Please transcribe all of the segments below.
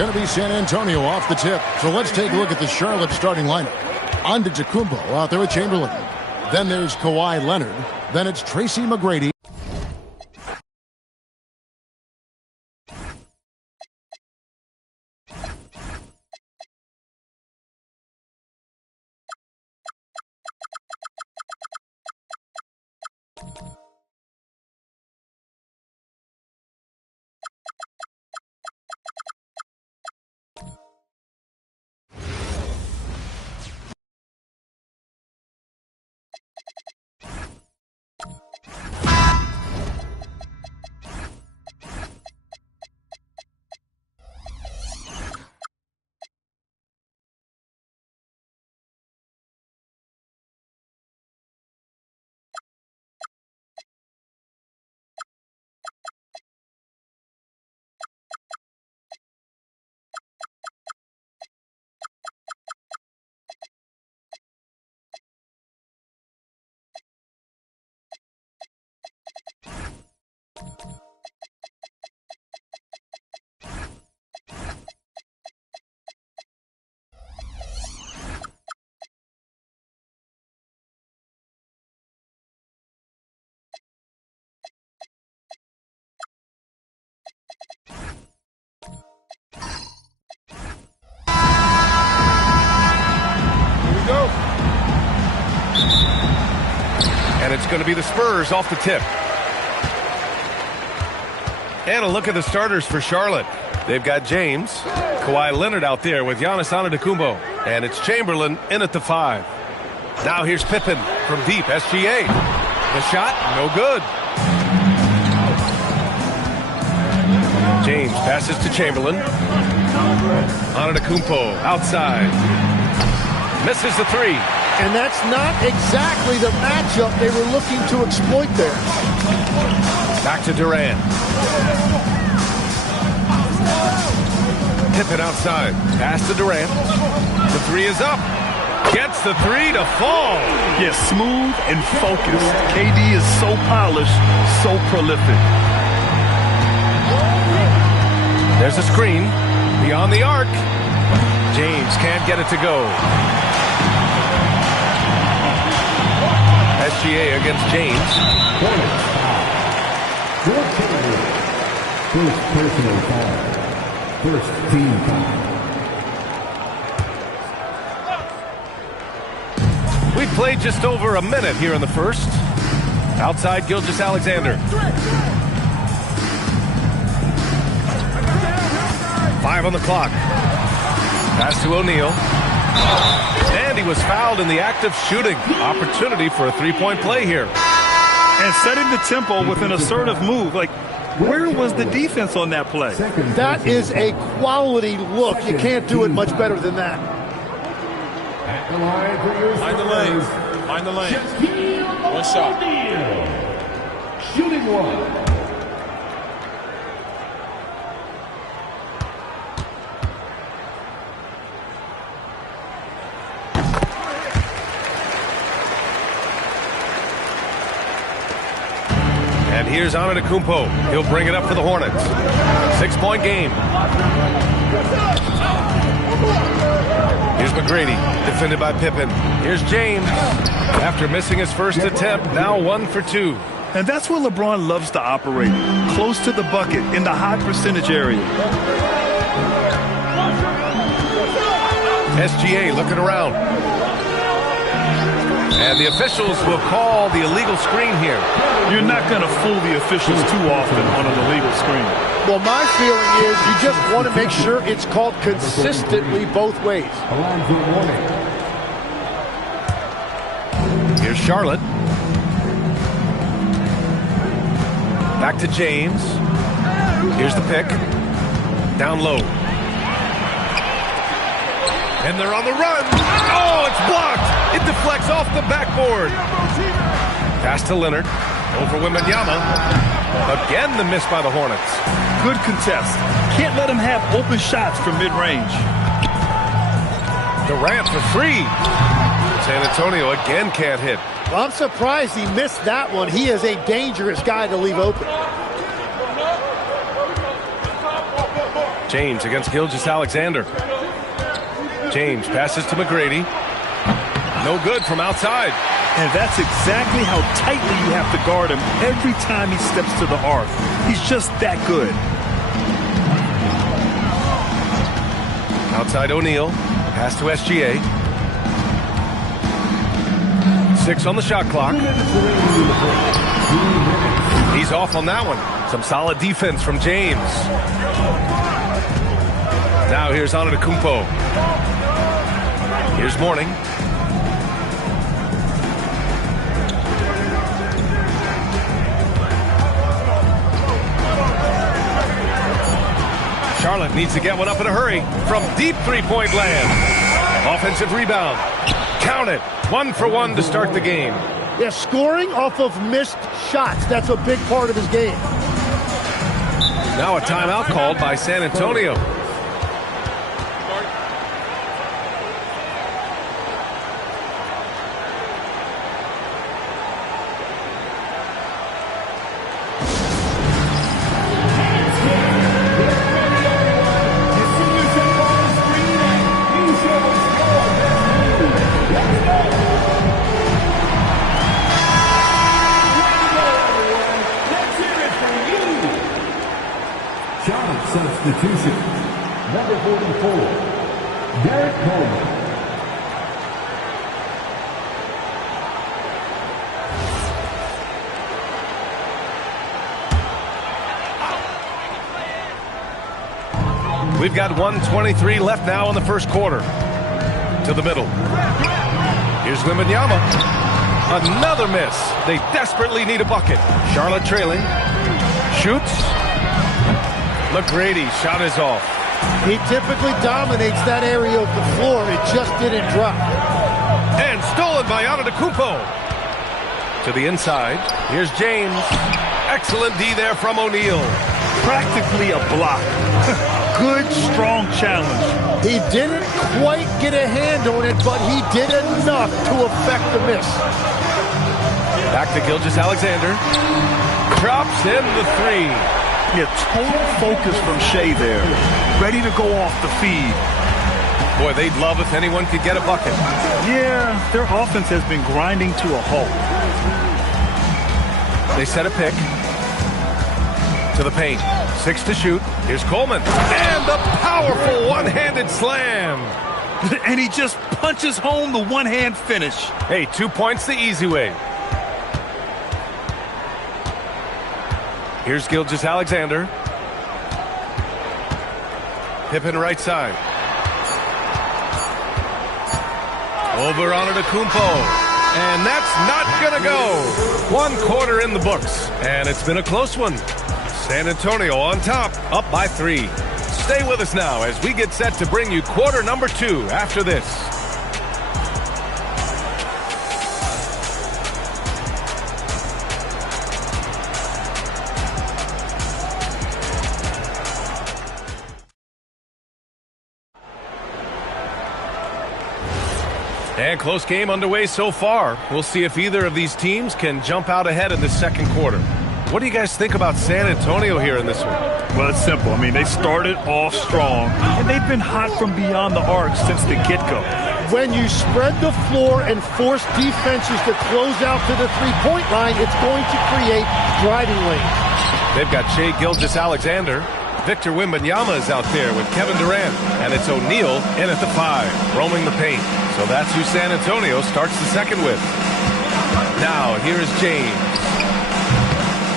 going to be San Antonio off the tip. So let's take a look at the Charlotte starting lineup. Antetokounmpo out there with Chamberlain. Then there's Kawhi Leonard. Then it's Tracy McGrady. And it's going to be the Spurs off the tip. And a look at the starters for Charlotte. They've got James, Kawhi Leonard out there with Giannis Antetokounmpo. And it's Chamberlain in at the 5. Now here's Pippen from deep, SGA. The shot, no good. James passes to Chamberlain. Antetokounmpo outside. Misses the 3. And that's not exactly the matchup they were looking to exploit there. Back to Durant. Pippen outside. Pass to Durant. The 3 is up. Gets the 3 to fall. Yeah, smooth and focused. KD is so polished, so prolific. There's a screen. Beyond the arc. James can't get it to go. SGA against James. First personal foul. First team foul. We've played just over a minute here in the first. Outside Gilgeous-Alexander. 5 on the clock. Pass to O'Neal. And he was fouled in the act of shooting. Opportunity for a three-point play here. And setting the tempo with an assertive move. Like, where was the defense on that play? That is a quality look. You can't do it much better than that. Find the lane. Find the lane. One shot. Shooting one. And here's Antetokounmpo. He'll bring it up for the Hornets. 6-point game. Here's McGrady, defended by Pippen. Here's James. After missing his first attempt, now 1 for 2. And that's where LeBron loves to operate. Close to the bucket, in the high percentage area. SGA looking around. And the officials will call the illegal screen here. You're not going to fool the officials too often on an illegal screen. Well, my feeling is you just want to make sure it's called consistently both ways. Here's Charlotte. Back to James. Here's the pick. Down low. And they're on the run. Oh, it's blocked. It deflects off the backboard. Pass to Leonard. Over Wembanyama. Again, the miss by the Hornets. Good contest. Can't let him have open shots from mid-range. Durant for free. San Antonio again can't hit. Well, I'm surprised he missed that one. He is a dangerous guy to leave open. James against Gilgeous-Alexander. James passes to McGrady. No good from outside. And that's exactly how tightly you have to guard him every time he steps to the arc. He's just that good. Outside O'Neal. Pass to SGA. 6 on the shot clock. He's off on that one. Some solid defense from James. Now here's Antetokounmpo. Here's Mourning. Charlotte needs to get one up in a hurry from deep three-point land. Offensive rebound. Count it. 1 for 1 to start the game. Yeah, scoring off of missed shots. That's a big part of his game. Now a timeout called by San Antonio. Substitution. Number 44, Derek Coleman. We've got 1:23 left now in the first quarter. To the middle. Here's Wembanyama. Another miss. They desperately need a bucket. Charlotte trailing. Shoots. McGrady shot is off. He typically dominates that area of the floor. It just didn't drop. And stolen by Antetokounmpo. To the inside. Here's James. Excellent D there from O'Neal. Practically a block. Good, strong challenge. He didn't quite get a hand on it, but he did enough to affect the miss. Back to Gilgeous-Alexander. Drops in the 3. Yeah, total focus from Shea there. Ready to go off the feed. Boy, they'd love if anyone could get a bucket. Yeah, their offense has been grinding to a halt. They set a pick. To the paint. 6 to shoot. Here's Coleman. And the powerful one-handed slam. And he just punches home the one-hand finish. Hey, 2 points the easy way. Here's Gilgeous-Alexander. Pippen right side. Over Antetokounmpo. And that's not going to go. 1 quarter in the books. And it's been a close one. San Antonio on top, up by 3. Stay with us now as we get set to bring you quarter number 2 after this. And close game underway so far. We'll see if either of these teams can jump out ahead in the second quarter. What do you guys think about San Antonio here in this one? Well, it's simple. I mean, they started off strong, and they've been hot from beyond the arc since the get-go. When you spread the floor and force defenses to close out to the three-point line, it's going to create driving lanes. They've got Shea Gilgeous-Alexander. Victor Wembanyama is out there with Kevin Durant. And it's O'Neal in at the 5, roaming the paint. So that's who San Antonio starts the second with. Now, here is James.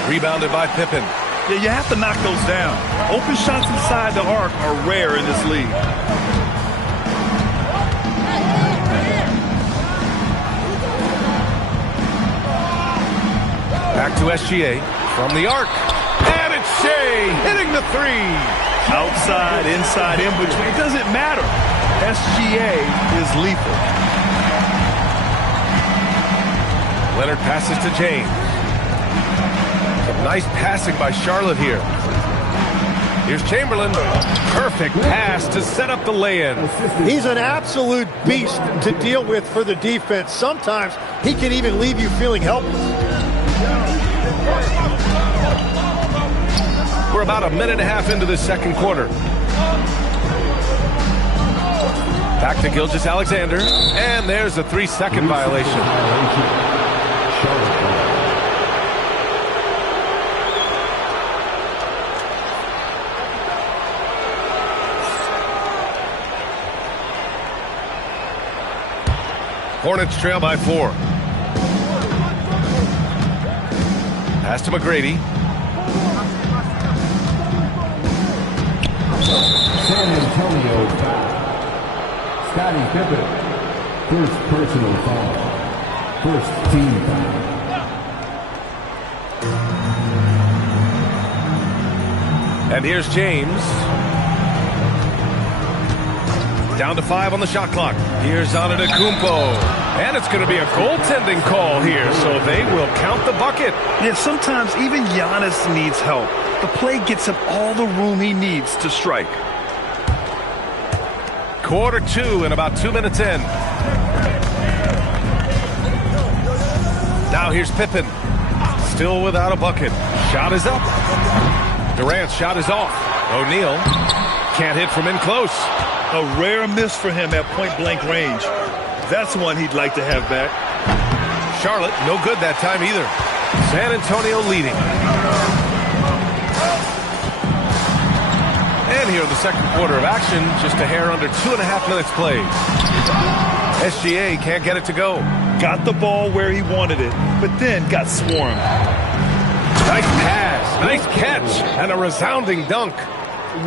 Rebounded by Pippen. Yeah, you have to knock those down. Open shots inside the arc are rare in this league. Back to SGA from the arc. And it's Shea hitting the 3. Outside, inside, in between. It doesn't matter. SGA is lethal. Leonard passes to James. Some nice passing by Charlotte here. Here's Chamberlain. Perfect pass to set up the lay-in. He's an absolute beast to deal with for the defense. Sometimes he can even leave you feeling helpless. We're about a minute and a half into the second quarter. Back to Gilgeous-Alexander, and there's a 3-second violation. Hornets trail by 4. Pass to McGrady. San Antonio foul. Scottie Pippen. First personal foul. First team foul. And here's James. Down to 5 on the shot clock. Here's Antetokounmpo. And it's going to be a goaltending call here, so they will count the bucket. Yeah, sometimes even Giannis needs help. The play gets him all the room he needs to strike. Quarter 2 and about 2 minutes in. Now here's Pippen. Still without a bucket. Shot is up. Durant's shot is off. O'Neal can't hit from in close. A rare miss for him at point-blank range. That's one he'd like to have back. Charlotte, no good that time either. San Antonio leading. And here in the second quarter of action, just a hair under 2.5 minutes played. SGA can't get it to go. Got the ball where he wanted it, but then got swarmed. Nice pass, nice catch, and a resounding dunk.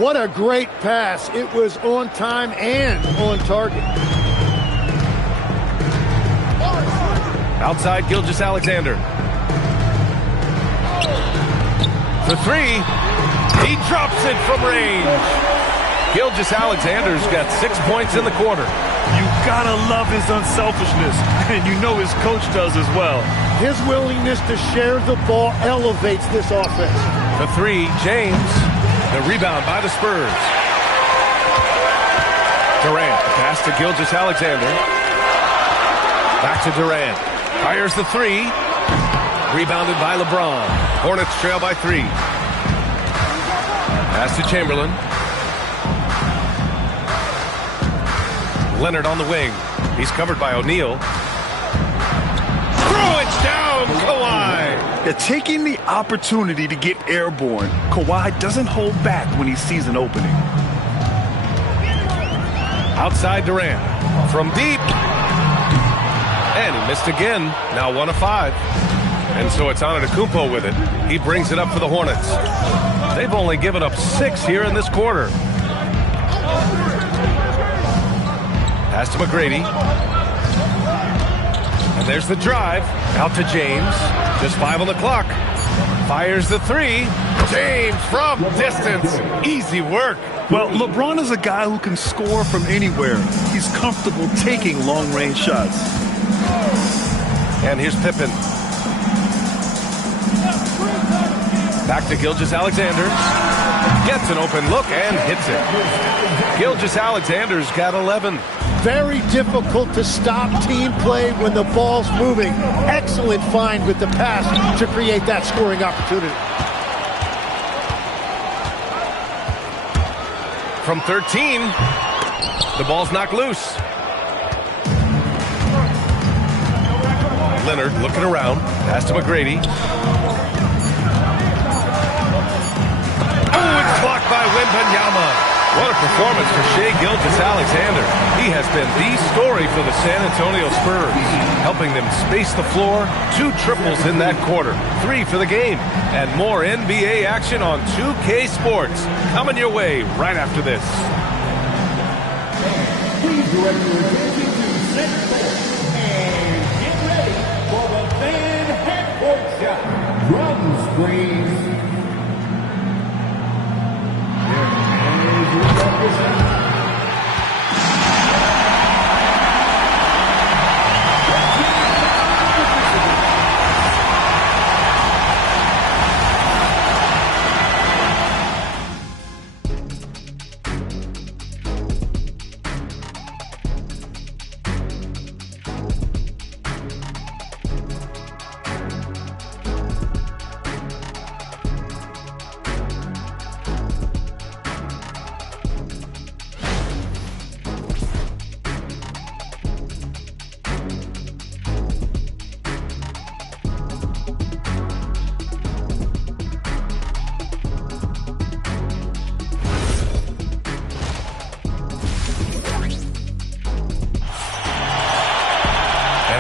What a great pass. It was on time and on target. Outside Gilgeous-Alexander. The 3. He drops it from range. Gilgeous-Alexander's got 6 points in the quarter. You gotta love his unselfishness, and you know his coach does as well. His willingness to share the ball elevates this offense. The 3, James. The rebound by the Spurs. Durant, pass to Gilgeous-Alexander. Back to Durant. Fires the 3. Rebounded by LeBron. Hornets trail by 3. Pass to Chamberlain. Leonard on the wing. He's covered by O'Neal. Throw it down, Kawhi. They're taking the opportunity to get airborne. Kawhi doesn't hold back when he sees an opening. Outside Durant. From deep. And he missed again. Now 1 of 5. And so it's Antetokounmpo with it. He brings it up for the Hornets. They've only given up 6 here in this quarter. Pass to McGrady. And there's the drive. Out to James. Just 5 on the clock. Fires the 3. James from distance. Easy work. Well, LeBron is a guy who can score from anywhere. He's comfortable taking long-range shots. And here's Pippen. Back to Gilgeous-Alexander. Gets an open look and hits it. Gilgeous-Alexander's got 11. Very difficult to stop team play when the ball's moving. Excellent find with the pass to create that scoring opportunity. From 13, the ball's knocked loose. Leonard looking around. Pass to McGrady. Oh, it's blocked by Wembanyama. What a performance for Shai Gilgeous-Alexander. He has been the story for the San Antonio Spurs, helping them space the floor. 2 triples in that quarter, 3 for the game, and more NBA action on 2K Sports. Coming your way right after this. Please direct your attention to center court and get ready for the fan half-court shot. Drum screens.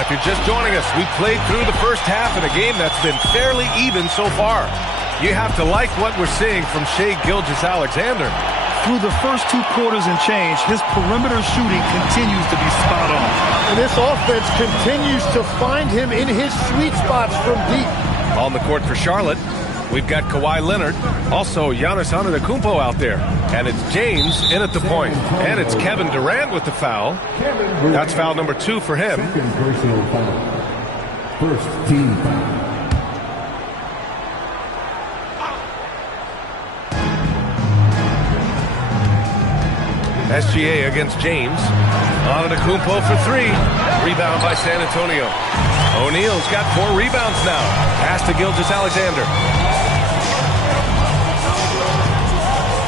If you're just joining us, we played through the first half in a game that's been fairly even so far. You have to like what we're seeing from Shai Gilgeous-Alexander. Through the first 2 quarters and change, his perimeter shooting continues to be spot on. And this offense continues to find him in his sweet spots from deep. On the court for Charlotte, we've got Kawhi Leonard, also Giannis Antetokounmpo out there. And it's James in at the point. And it's Kevin Durant with the foul. That's foul number 2 for him. Second personal foul. First team foul. SGA against James. Antetokounmpo for 3. Rebound by San Antonio. O'Neal's got 4 rebounds now. Pass to Gilgeous-Alexander.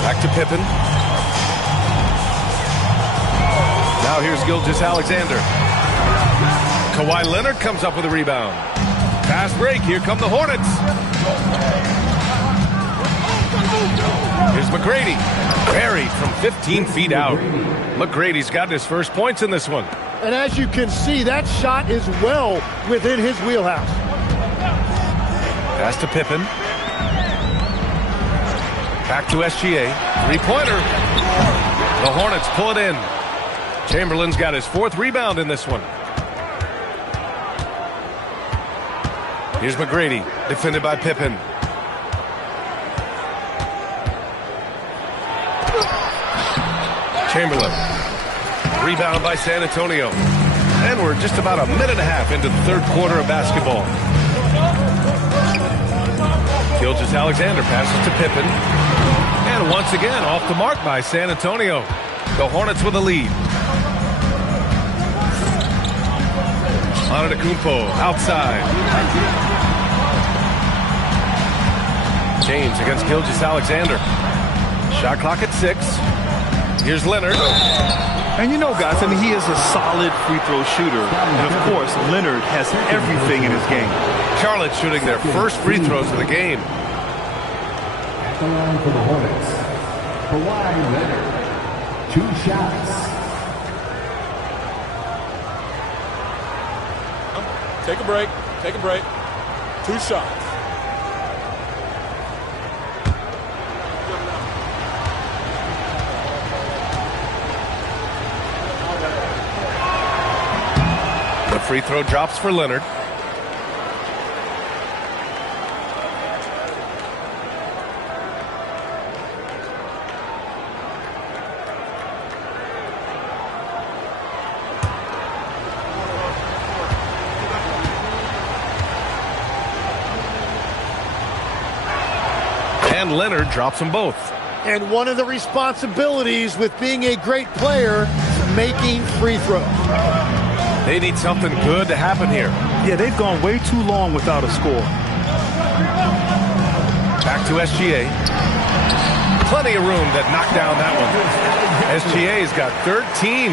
Back to Pippen. Now here's Gilgeous-Alexander. Kawhi Leonard comes up with a rebound. Fast break. Here come the Hornets. Here's McGrady. Buried from 15 feet out. McGrady's got his first points in this one. And as you can see, that shot is well within his wheelhouse. Pass to Pippen. Back to SGA. 3-pointer. The Hornets pull it in. Chamberlain's got his 4th rebound in this one. Here's McGrady, defended by Pippen. Chamberlain. Rebound by San Antonio. And we're just about a minute and a half into the 3rd quarter of basketball. Gilgeous-Alexander passes to Pippen. And once again, off the mark by San Antonio. The Hornets with a lead. Antetokounmpo outside. James against Gilgeous-Alexander. Shot clock at 6. Here's Leonard. And you know, guys, I mean, he is a solid free throw shooter. And, of course, Leonard has everything in his game. Charlotte shooting their first free throws of the game. At the line for the Hornets, Kawhi Leonard. 2 shots. Take a break. Take a break. 2 shots. The free throw drops for Leonard. And Leonard drops them both. And one of the responsibilities with being a great player is making free throws. They need something good to happen here. Yeah, they've gone way too long without a score. Back to SGA. Plenty of room that knocked down that one. SGA's got 13.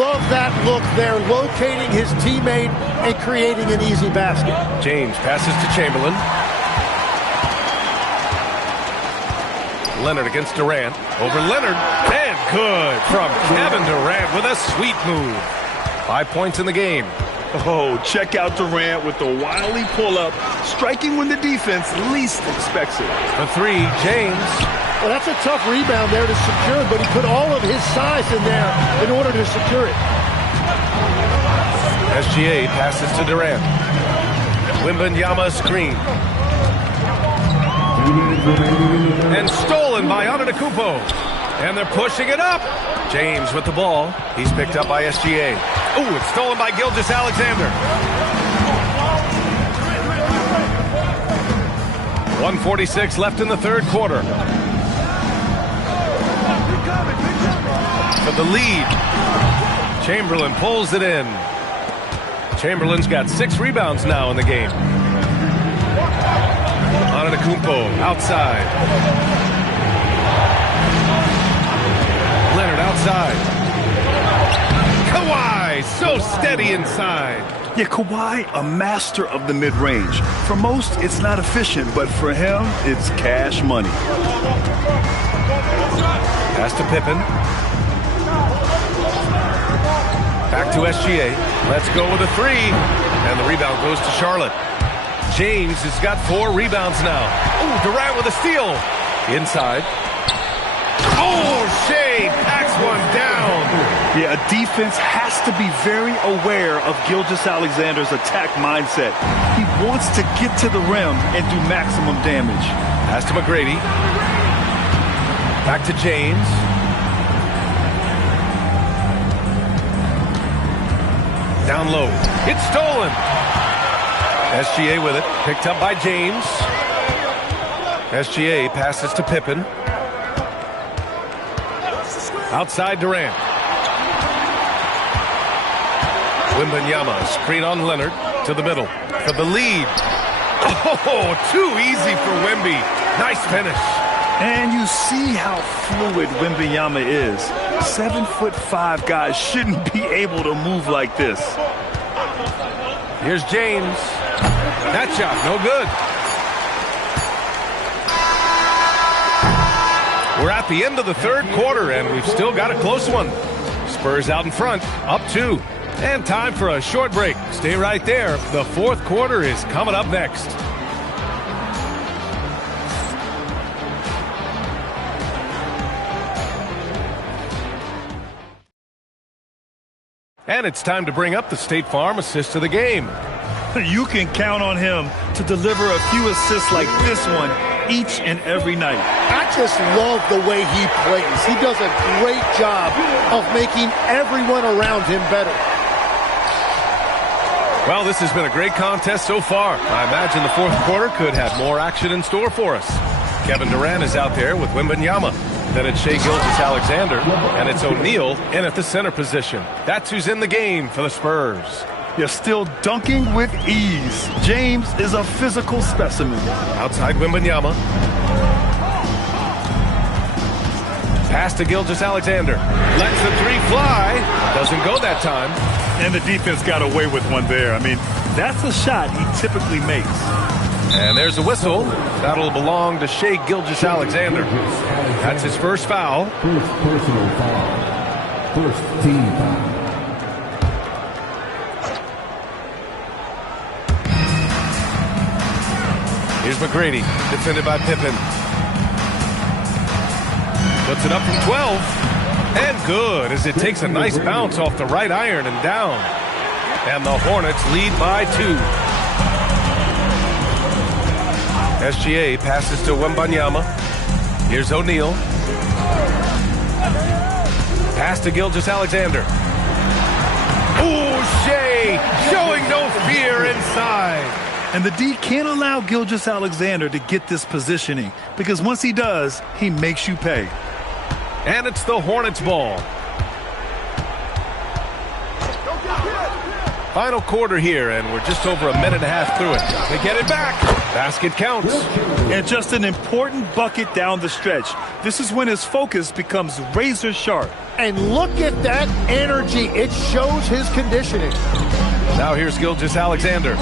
Love that look there, locating his teammate and creating an easy basket. James passes to Chamberlain. Leonard against Durant. Over Leonard. And good from Kevin Durant with a sweet move. 5 points in the game. Oh, check out Durant with the wily pull-up, striking when the defense least expects it. For 3, James. Well, that's a tough rebound there to secure, but he put all of his size in there in order to secure it. SGA passes to Durant. Wembanyama screen. And stolen by Antetokounmpo. And they're pushing it up. James with the ball. He's picked up by SGA. Ooh, it's stolen by Gilgeous-Alexander. 1:46 left in the 3rd quarter. For the lead. Chamberlain pulls it in. Chamberlain's got 6 rebounds now in the game. Antetokounmpo outside. Leonard outside. Kawhi so steady inside. Yeah, Kawhi, a master of the mid-range. For most, it's not efficient, but for him, it's cash money. Pass to Pippen. Back to SGA. Let's go with a 3. And the rebound goes to Charlotte. James has got 4 rebounds now. Oh, Durant with a steal. Inside. Oh, Shea packs one down. Yeah, a defense has to be very aware of Gilgeous-Alexander's attack mindset. He wants to get to the rim and do maximum damage. Pass to McGrady. Back to James. Down low. It's stolen. SGA with it. Picked up by James. SGA passes to Pippen. Outside Durant. Wembanyama screen on Leonard to the middle for the lead. Oh, too easy for Wemby. Nice finish. And you see how fluid Wembanyama is. 7'5" guys shouldn't be able to move like this. Here's James. That shot, no good. We're at the end of the third quarter, and we've still got a close one. Spurs out in front, up 2. And time for a short break. Stay right there. The fourth quarter is coming up next. And it's time to bring up the State Farm assist of the game. You can count on him to deliver a few assists like this one each and every night. I just love the way he plays. He does a great job of making everyone around him better. Well, this has been a great contest so far. I imagine the fourth quarter could have more action in store for us. Kevin Durant is out there with Wembanyama. Then it's Shai Gilgeous-Alexander, and it's O'Neal in at the center position. That's who's in the game for the Spurs. You're still dunking with ease. James is a physical specimen. Outside Wembanyama. Pass to Gilgeous-Alexander. Lets the 3 fly. Doesn't go that time. And the defense got away with one there. I mean, that's a shot he typically makes. And there's a whistle. That'll belong to Shai Gilgeous-Alexander. That's his first foul. First personal foul. First team foul. Here's McGrady, defended by Pippen. Puts it up from 12. And good, as it takes a nice bounce off the right iron and down. And the Hornets lead by 2. SGA passes to Wembanyama. Here's O'Neal. Pass to Gilgeous-Alexander. Ooh, Shai showing no fear inside. And the D can't allow Gilgeous-Alexander to get this positioning, because once he does, he makes you pay. And it's the Hornets ball. Final quarter here, and we're just over a minute and a half through it. They get it back. Basket counts. And just an important bucket down the stretch. This is when his focus becomes razor sharp. And look at that energy. It shows his conditioning. Now here's Gilgeous-Alexander.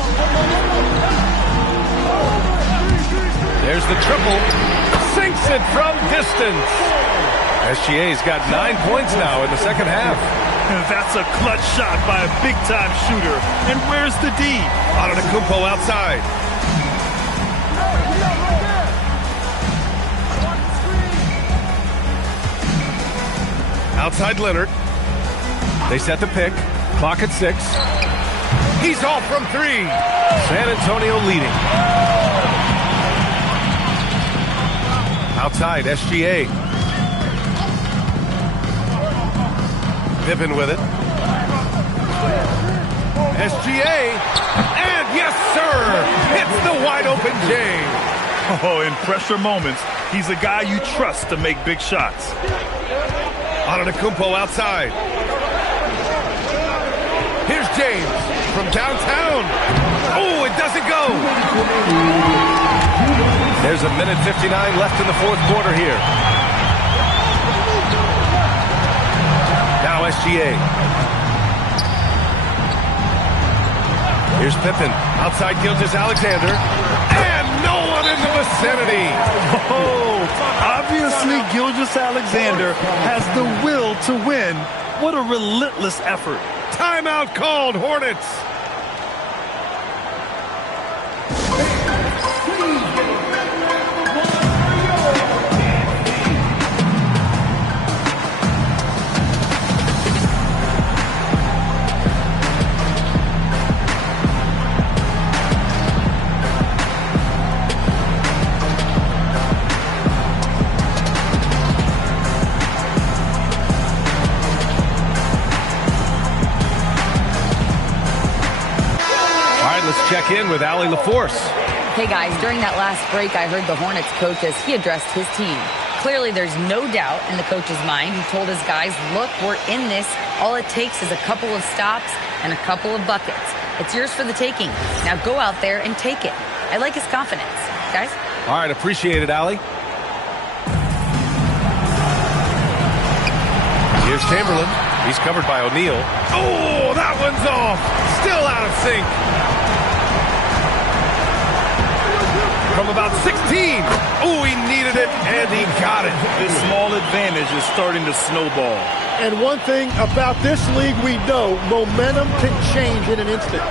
There's the triple. Sinks it from distance. SGA's got 9 points now in the second half. And that's a clutch shot by a big-time shooter. And where's the D? Antetokounmpo outside. Outside Leonard. They set the pick. Clock at 6. He's off from 3. San Antonio leading. Outside SGA. Pippen with it. SGA. And yes, sir. Hits the wide open James. Oh, in pressure moments, he's a guy you trust to make big shots. Antetokounmpo outside. Here's James from downtown. Oh, it doesn't go. There's a minute 59 left in the fourth quarter here. Now SGA. Here's Pippen. Outside Gilgeous-Alexander. And no one in the vicinity. Oh, obviously Gilgeous-Alexander has the will to win. What a relentless effort. Timeout called, Hornets. let's check in with Allie LaForce. Hey guys, during that last break, I heard the Hornets coach as he addressed his team. Clearly, there's no doubt in the coach's mind. He told his guys, look, we're in this. All it takes is a couple of stops and a couple of buckets. It's yours for the taking. Now go out there and take it. I like his confidence. Guys? All right, appreciate it, Allie. Here's Chamberlain. He's covered by O'Neal. Oh, that one's off. Still out of sync. From about 16. Oh, he needed it, and he got it. This small advantage is starting to snowball. And one thing about this league we know, momentum can change in an instant.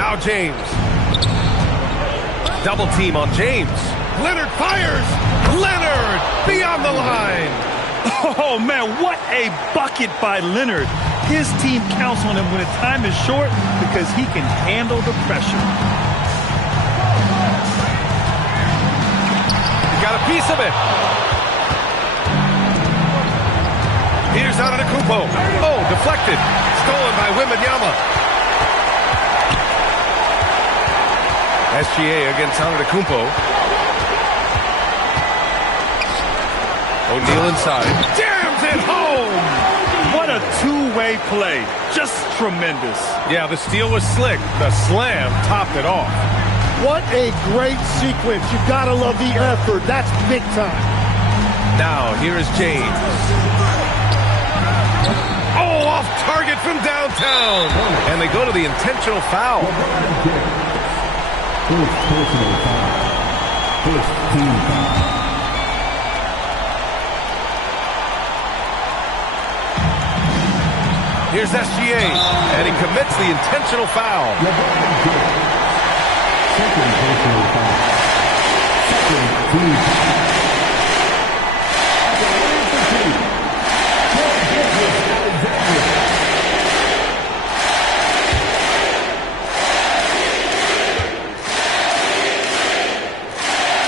Now James. Double team on James. Leonard fires. Leonard beyond the line. Oh, man, what a bucket by Leonard. His team counts on him when the time is short because he can handle the pressure. Got a piece of it. Here's Antetokounmpo. Oh, deflected. Stolen by Wembanyama. SGA against Antetokounmpo. O'Neal inside. Jams it home! What a two-way play. Just tremendous. Yeah, the steal was slick. The slam topped it off. What a great sequence. You gotta love the effort. That's big time. Now, here is James. Oh, off target from downtown. And they go to the intentional foul. First personal foul. First team foul. Here's SGA, and he commits the intentional foul. Second personal foul. Second team foul.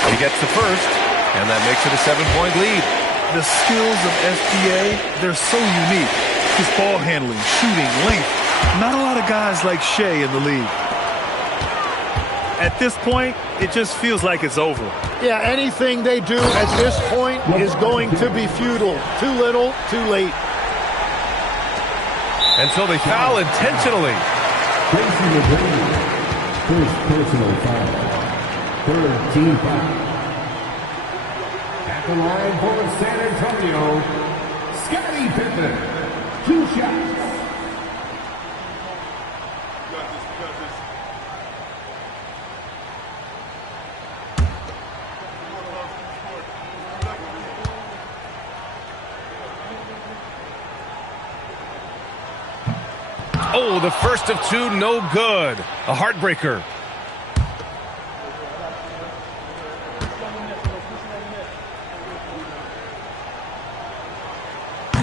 He gets the first, and that makes it a 7-point lead. The skills of SGA, they're so unique. His ball handling, shooting, length. Not a lot of guys like Shea in the league. At this point, it just feels like it's over. Yeah, anything they do at this point is going to be futile. Too little, too late. And so they foul intentionally. Tracy McGrady. First personal foul. Third team foul. At the line for San Antonio, Scottie Pippen. 2 shots. Oh, the first of two, no good. A heartbreaker.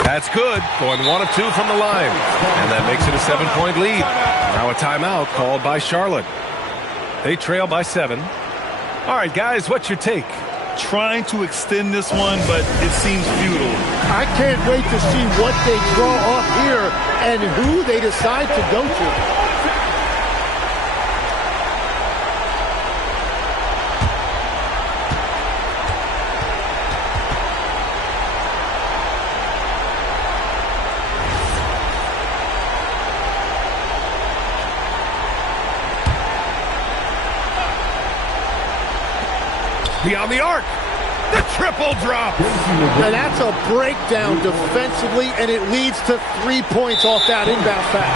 That's good. Going 1 of 2 from the line. And that makes it a 7-point lead. Now a timeout called by Charlotte. They trail by 7. All right, guys, what's your take? Trying to extend this one, but it seems futile. I can't wait to see what they draw up here and who they decide to go to. Beyond the arc. The triple drop. And that's a breakdown defensively, and it leads to 3 points off that inbound pass.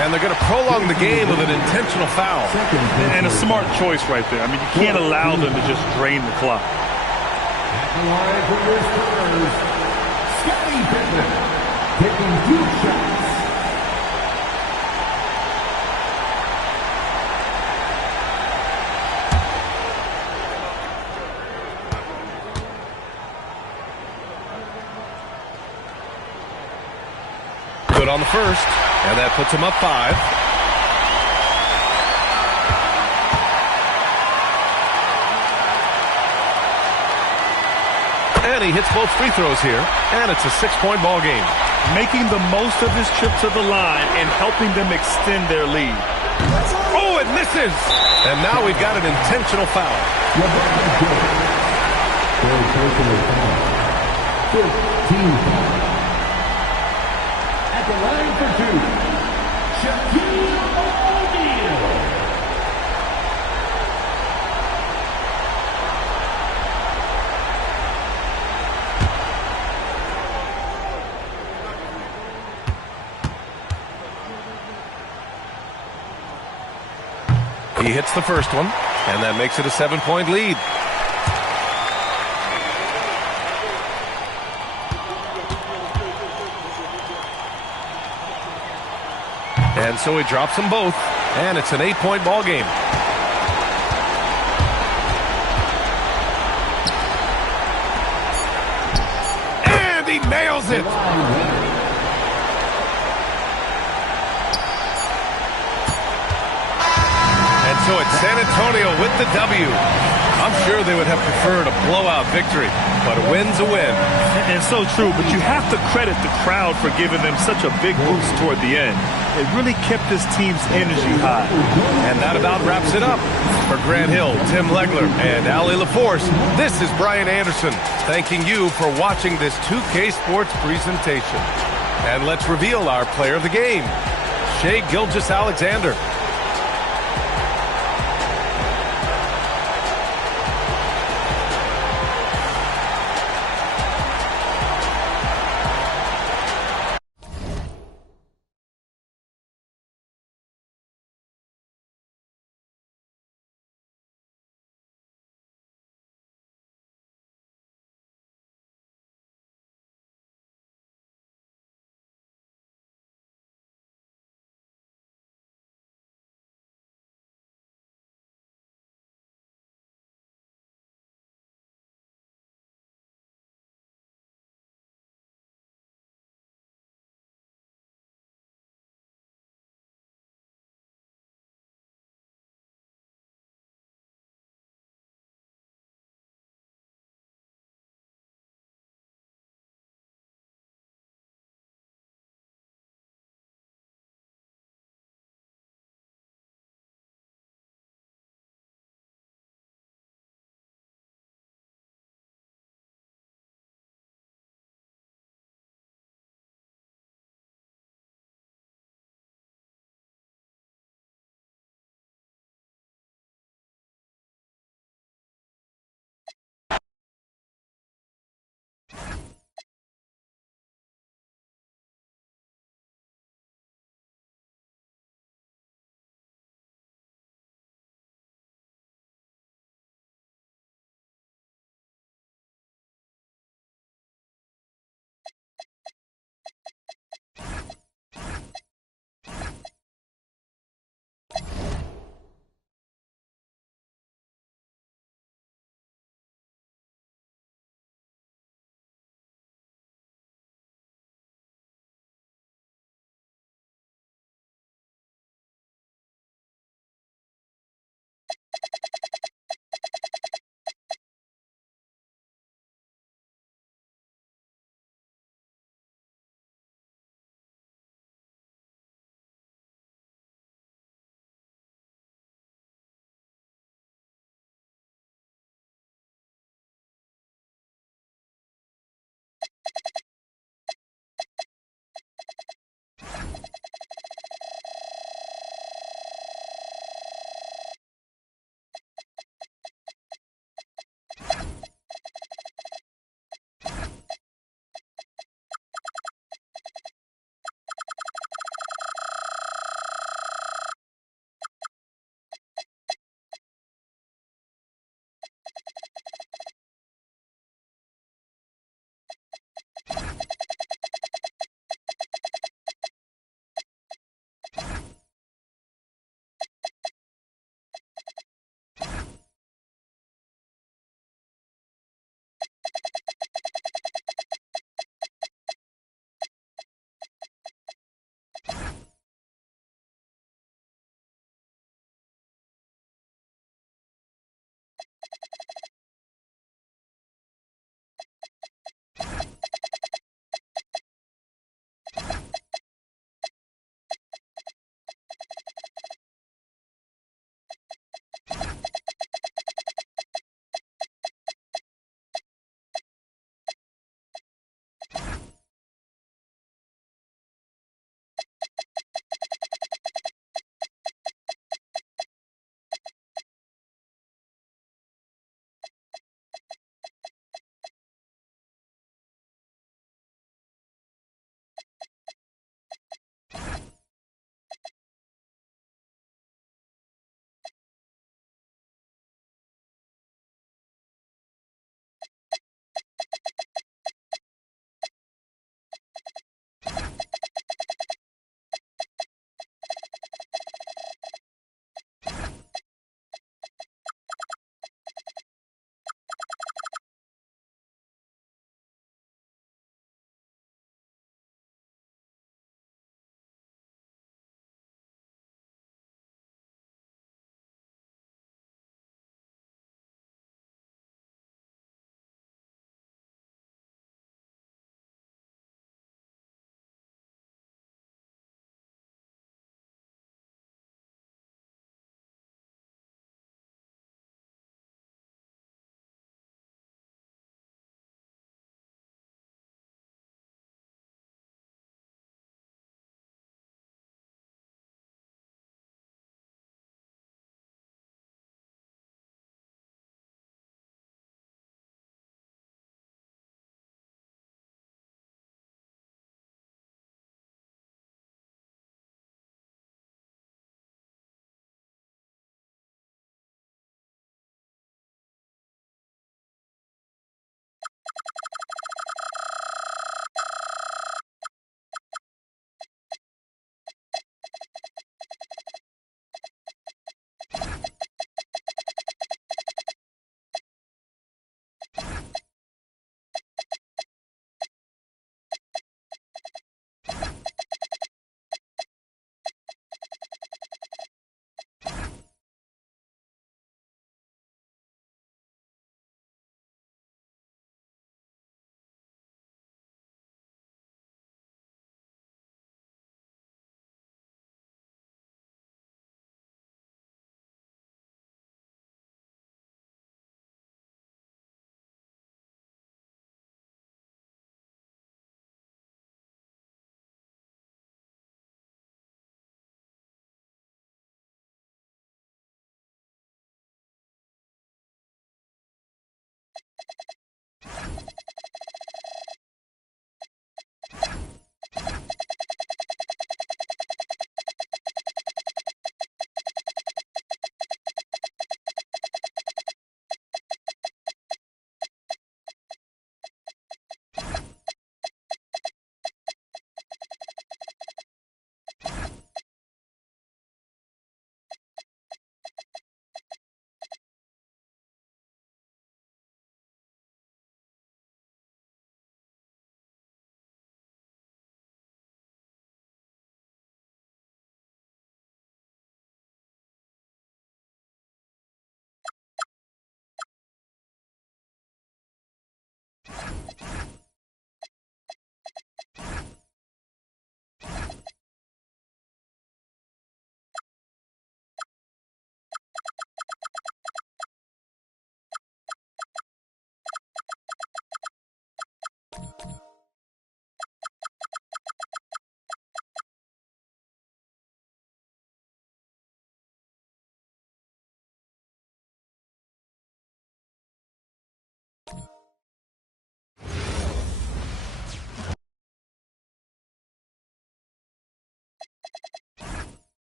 And they're going to prolong the game with an intentional foul. And a smart choice right there. I mean, you can't allow them to just drain the clock. At the line for your Spurs, Scottie Pippen taking 2 shots. Good on the first, and that puts him up 5. And he hits both free throws here, and it's a 6-point ball game. Making the most of his trip to the line and helping them extend their lead. Oh, it misses! And now we've got an intentional foul. At the line for two, Shaquille O'Neal. He hits the first one, and that makes it a 7-point lead. And so he drops them both, and it's an 8-point ball game. And he nails it! And so it's San Antonio with the W. I'm sure they would have preferred a blowout victory, but a win's a win. And so true, but you have to credit the crowd for giving them such a big boost toward the end. It really kept this team's energy high. And that about wraps it up. For Grant Hill, Tim Legler, and Allie LaForce, this is Brian Anderson, thanking you for watching this 2K Sports presentation. And let's reveal our player of the game, Shai Gilgeous-Alexander.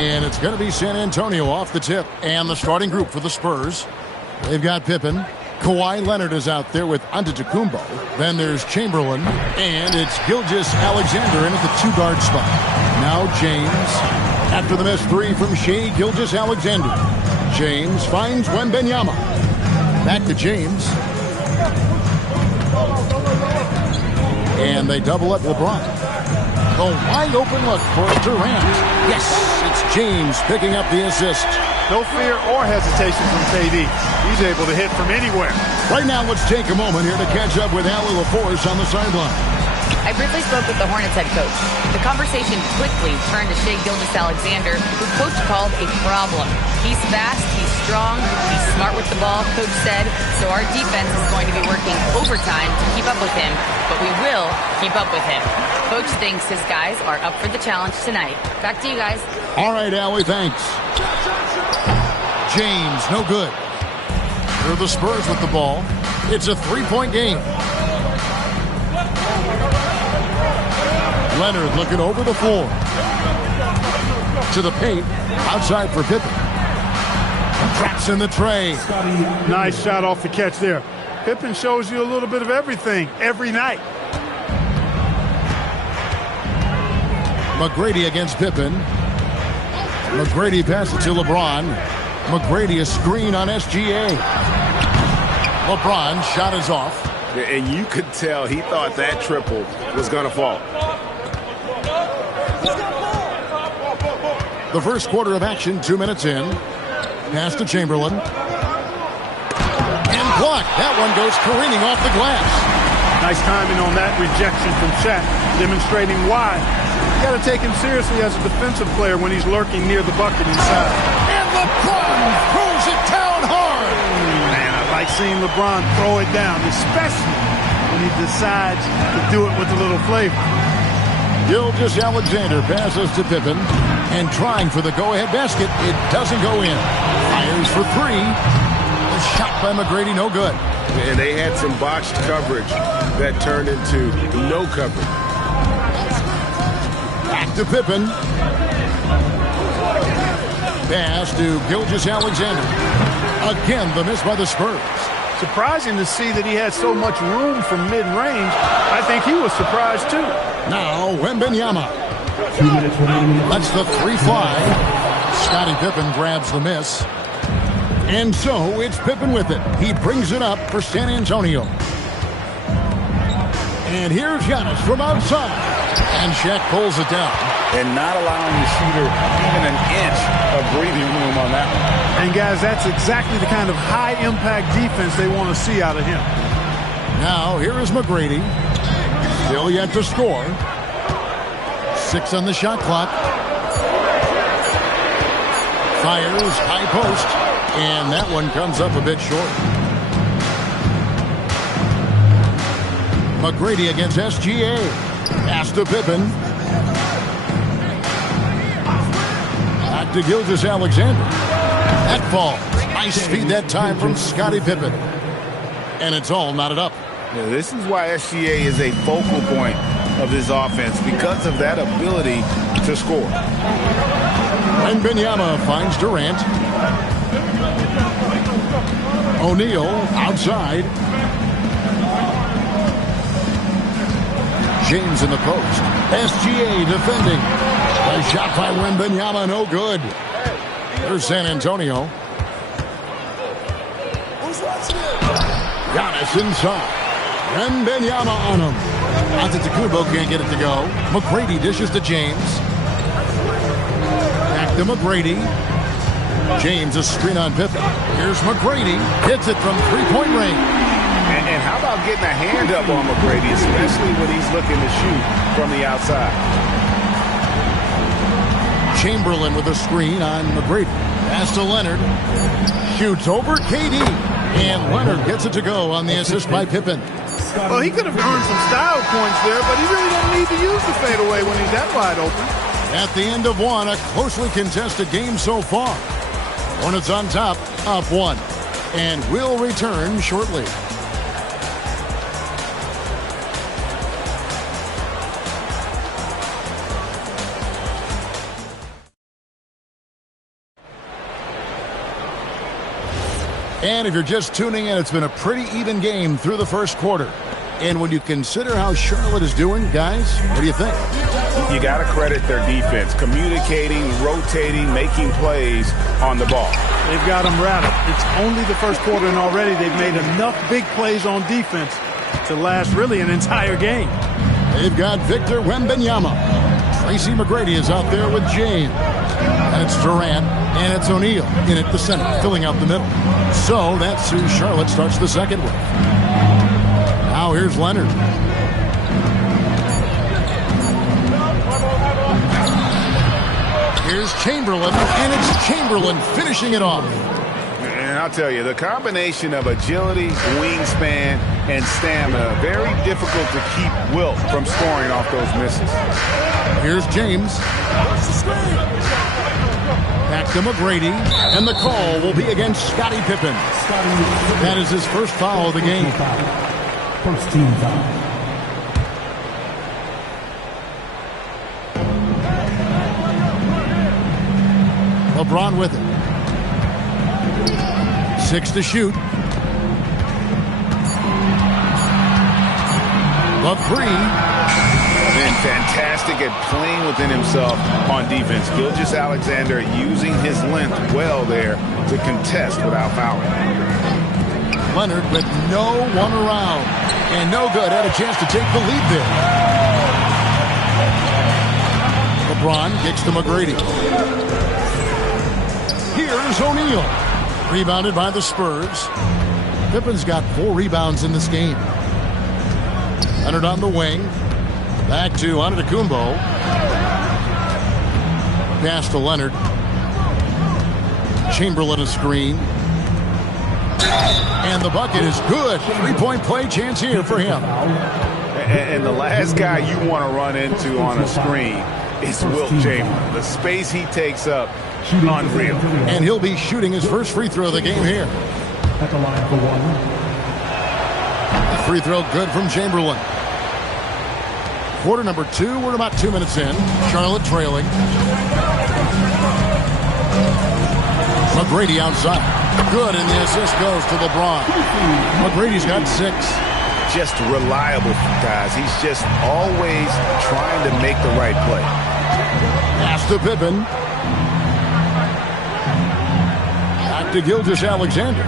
And it's going to be San Antonio off the tip. And the starting group for the Spurs. They've got Pippen. Kawhi Leonard is out there with Antetokounmpo. Then there's Chamberlain. And it's Gilgeous-Alexander in at the two-guard spot. Now James. After the missed three from Shai Gilgeous-Alexander. James finds Wembanyama. Back to James. And they double up LeBron. The wide open look for Durant. Yes, it's James picking up the assist. No fear or hesitation from KD. He's able to hit from anywhere. Right now, let's take a moment here to catch up with Allie LaForce on the sideline. I briefly spoke with the Hornets head coach. The conversation quickly turned to Shai Gilgeous-Alexander, who coach called a problem. He's fast, he's strong, he's smart with the ball, coach said, so our defense is going to be working overtime to keep up with him, but we will keep up with him. Coach thinks his guys are up for the challenge tonight. Back to you guys. All right, Allie, thanks. James, no good. They're the Spurs with the ball. It's a three-point game. Leonard looking over the floor. To the paint. Outside for Pippen. Traps in the tray. Nice shot off the catch there. Pippen shows you a little bit of everything every night. McGrady against Pippen. McGrady passes to LeBron. McGrady a screen on SGA. LeBron shot is off. And you could tell he thought that triple was going to fall. The first quarter of action, 2 minutes in. Pass to Chamberlain. And blocked. That one goes careening off the glass. Nice timing on that rejection from Shaq, demonstrating why. You got to take him seriously as a defensive player when he's lurking near the bucket inside. And LeBron throws it down hard. Man, I like seeing LeBron throw it down, especially when he decides to do it with a little flavor. Gilgeous-Alexander passes to Pippen. And trying for the go-ahead basket, it doesn't go in. Fires for three. The shot by McGrady, no good. And they had some botched coverage that turned into no coverage. Back to Pippen. Pass to Gilgeous-Alexander. Again, the miss by the Spurs. Surprising to see that he had so much room from mid-range. I think he was surprised, too. Now, Wembanyama. That's the three fly. Scottie Pippen grabs the miss. And so it's Pippen with it. He brings it up for San Antonio. And here's Giannis from outside. And Shaq pulls it down. And not allowing the shooter even an inch of breathing room on that one. And guys, that's exactly the kind of high-impact defense they want to see out of him. Now, here is McGrady. Still yet to score. 6 on the shot clock. Fires, high post. And that one comes up a bit short. McGrady against SGA. Pass to Pippen. Back to Gilgeous-Alexander. That falls. Nice feed that time from Scottie Pippen. And it's all knotted up. Yeah, this is why SGA is a focal point of this offense, because of that ability to score. Wembanyama finds Durant. O'Neal outside. James in the post. SGA defending. A shot by Wembanyama, no good. There's San Antonio. Giannis inside. Wembanyama on him. Antetokounmpo can't get it to go. McGrady dishes to James. Back to McGrady. James a screen on Pippen. Here's McGrady. Hits it from three-point range. And how about getting a hand up on McGrady, especially when he's looking to shoot from the outside. Chamberlain with a screen on McGrady. Pass to Leonard. Shoots over KD. And Leonard gets it to go on the assist by Pippen. Well, he could have earned some style points there, but he really doesn't need to use the fadeaway when he's that wide open. At the end of one, a closely contested game so far. Hornets on top, up one. And we'll return shortly. And if you're just tuning in, it's been a pretty even game through the first quarter. And when you consider how Charlotte is doing, guys, what do you think? You got to credit their defense, communicating, rotating, making plays on the ball. They've got them rattled. It's only the first quarter, and already they've made enough big plays on defense to last really an entire game. They've got Victor Wembanyama. Tracy McGrady is out there with James. And it's Durant, and it's O'Neal in at the center, filling out the middle. So that's who Charlotte starts the second with. Now here's Leonard. Here's Chamberlain, and it's Chamberlain finishing it off. And I'll tell you, the combination of agility, wingspan, and stamina, very difficult to keep Wilt from scoring off those misses. Here's James. Back to McGrady, and the call will be against Scottie Pippen. That is his first foul of the game. First team foul. LeBron with it. 6 to shoot. The three. Been fantastic at playing within himself on defense. Gilgeous-Alexander using his length well there to contest without fouling. Leonard with no one around. And no good. Had a chance to take the lead there. LeBron kicks to McGrady. Here's O'Neal. Rebounded by the Spurs. Pippen's got 4 rebounds in this game. Leonard on the wing. Back to Antetokounmpo. Pass to Leonard. Chamberlain a screen. And the bucket is good. 3-point play chance here for him. And the last guy you want to run into on a screen is Wilt Chamberlain. The space he takes up, unreal. And he'll be shooting his first free throw of the game here. At the line for one. The free throw good from Chamberlain. Quarter number 2. We're about 2 minutes in. Charlotte trailing. McGrady outside. Good, and the assist goes to LeBron. McGrady's got 6. Just reliable, guys. He's just always trying to make the right play. Pass to Pippen. Back to Gilgeous-Alexander.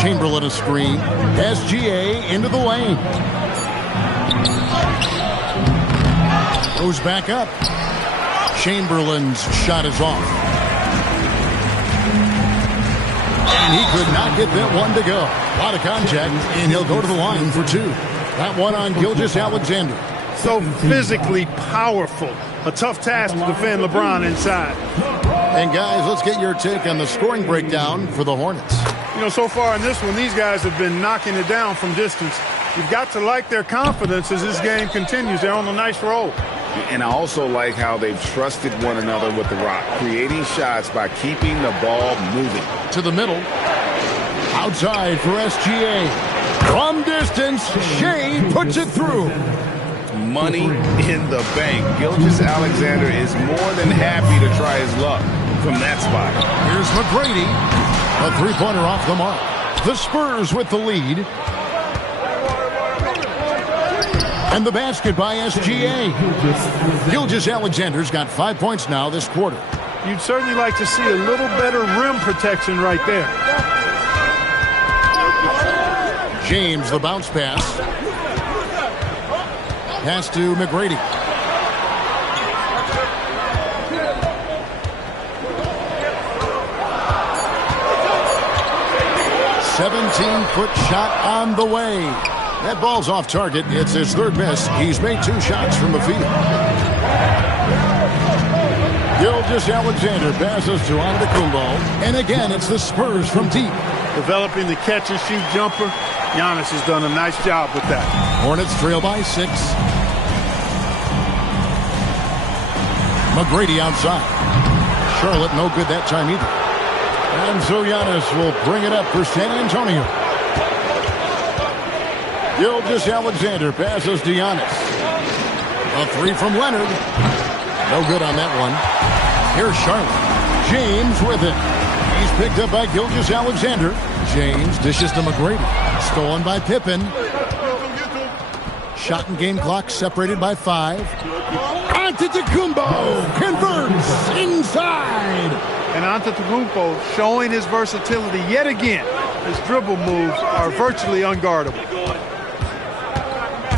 Chamberlain a screen. SGA into the lane. Goes back up. Chamberlain's shot is off. And he could not get that one to go. A lot of contact, and he'll go to the line for 2. That one on Gilgeous-Alexander. So physically powerful. A tough task to defend LeBron inside. And guys, let's get your take on the scoring breakdown for the Hornets. You know, so far in this one, these guys have been knocking it down from distance. You've got to like their confidence as this game continues. They're on a nice roll. And I also like how they've trusted one another with the rock, creating shots by keeping the ball moving. To the middle. Outside for SGA. From distance, Shea puts it through. Money in the bank. Gilgeous-Alexander is more than happy to try his luck from that spot. Here's McGrady. A three-pointer off the mark. The Spurs with the lead. And the basket by SGA. Gilgeous-Alexander's got 5 points now this quarter. You'd certainly like to see a little better rim protection right there. James, the bounce pass. Pass to McGrady. "17-foot shot on the way." That ball's off target. It's his third miss. He's made 2 shots from the field. Gilgeous-Alexander passes to Antetokounmpo. And again, it's the Spurs from deep. Developing the catch-and-shoot jumper. Giannis has done a nice job with that. Hornets trail by 6. McGrady outside. Charlotte no good that time either. And so Giannis will bring it up for San Antonio. Gilgeous-Alexander passes to Giannis. A 3 from Leonard. No good on that one. Here's Charlotte. James with it. He's picked up by Gilgeous-Alexander. James dishes to McGrady. Stolen by Pippen. Shot and game clock separated by 5. Antetokounmpo converts inside. And Antetokounmpo showing his versatility yet again. His dribble moves are virtually unguardable.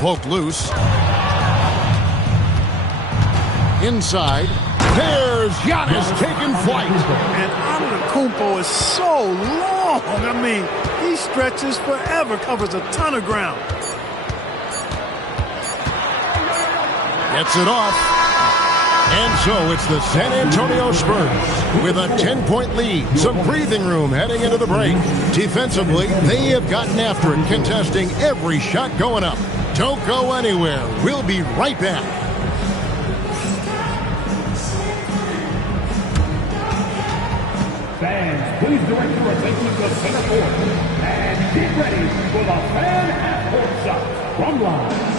Poked loose. Inside. There's Giannis taking flight. And Antetokounmpo is so long. I mean, he stretches forever, covers a ton of ground. Gets it off. And so it's the San Antonio Spurs with a 10-point lead. Some breathing room heading into the break. Defensively, they have gotten after it, contesting every shot going up. Don't go anywhere. We'll be right back. Fans, please direct your attention to center court and get ready for the fan half-court shot from line.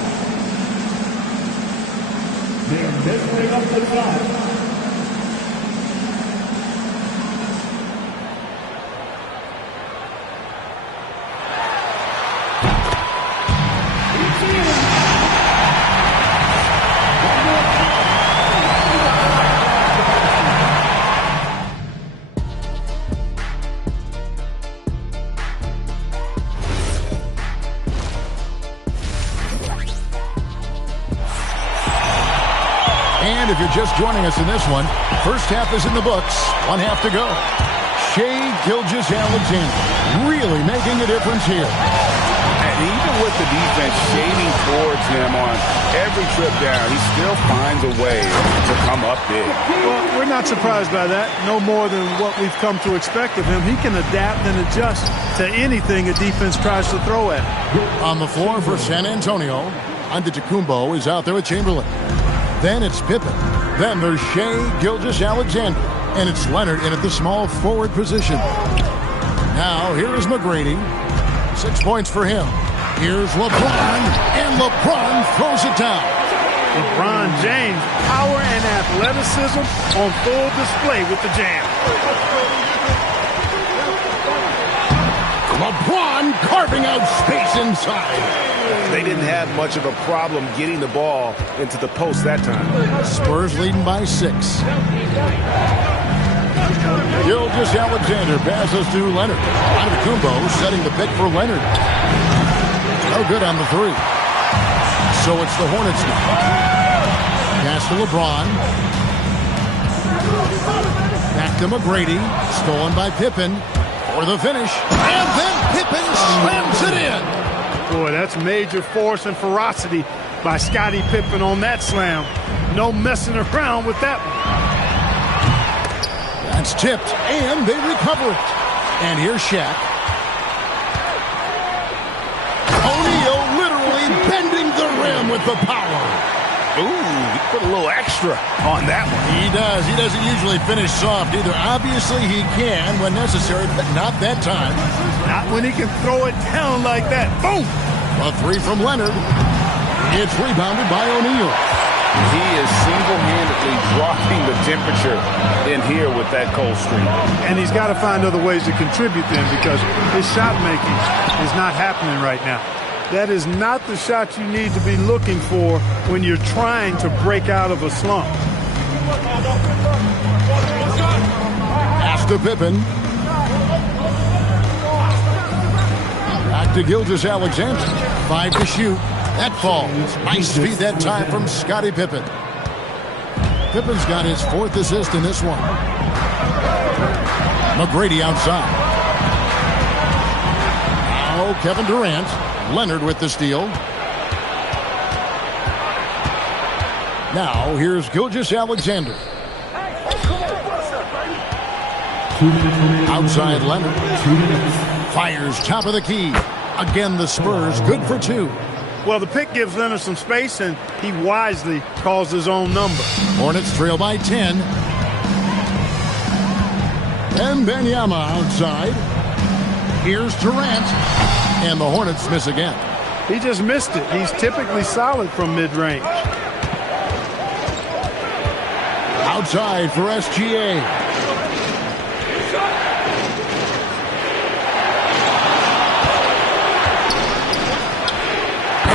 They're measuring up the shot. And if you're just joining us in this one, first half is in the books. 1 half to go. Shai Gilgeous-Alexander really making a difference here. And even with the defense shading towards him on every trip down, he still finds a way to come up big. Well, we're not surprised by that. No more than what we've come to expect of him. He can adapt and adjust to anything a defense tries to throw at him. On the floor for San Antonio, Antetokounmpo is out there with Chamberlain. Then it's Pippen. Then there's Shai Gilgeous-Alexander. And it's Leonard in at the small forward position. Now, here is McGrady. 6 points for him. Here's LeBron. And LeBron throws it down. LeBron James, power and athleticism on full display with the jam. LeBron carving out space inside. They didn't have much of a problem getting the ball into the post that time. Spurs leading by 6. Gilgeous-Alexander passes to Leonard. Antetokounmpo setting the pick for Leonard. No good on the 3. So it's the Hornets now. Pass to LeBron. Back to McGrady. Stolen by Pippen for the finish. And then Pippen slams it in. Boy, that's major force and ferocity by Scottie Pippen on that slam. No messing around with that one. That's tipped, and they recover it. And here's Shaq. O'Neal literally with the power. Ooh, he put a little extra on that one. He does. He doesn't usually finish soft either. Obviously, he can when necessary, but not that time. Not when he can throw it down like that. Boom! A three from Leonard. It's rebounded by O'Neal. He is single-handedly dropping the temperature in here with that cold streak. And he's got to find other ways to contribute then, because his shot making is not happening right now. That is not the shot you need to be looking for when you're trying to break out of a slump. Pass to Pippen. Back to Gilgeous-Alexander. 5 to shoot. That falls. Nice feed that time from Scottie Pippen. Pippen's got his 4th assist in this one. McGrady outside. Now Kevin Durant. Leonard with the steal. Now here's Gilgeous-Alexander. Outside Leonard. Fires top of the key. Again the Spurs good for 2. Well, the pick gives Leonard some space, and he wisely calls his own number. Hornets trail by 10. And Wembanyama outside. Here's Durant. And the Hornets miss again. He just missed it. He's typically solid from mid-range. Outside for SGA.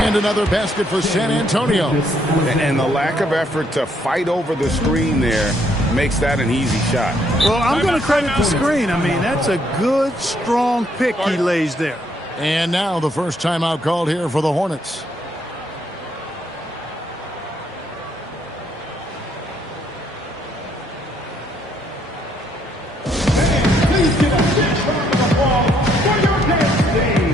And another basket for San Antonio. And the lack of effort to fight over the screen there makes that an easy shot. Well, I'm going to credit the screen. I mean, that's a good, strong pick he lays there. And now the first timeout called here for the Hornets. Please give a big round of applause for your dance team.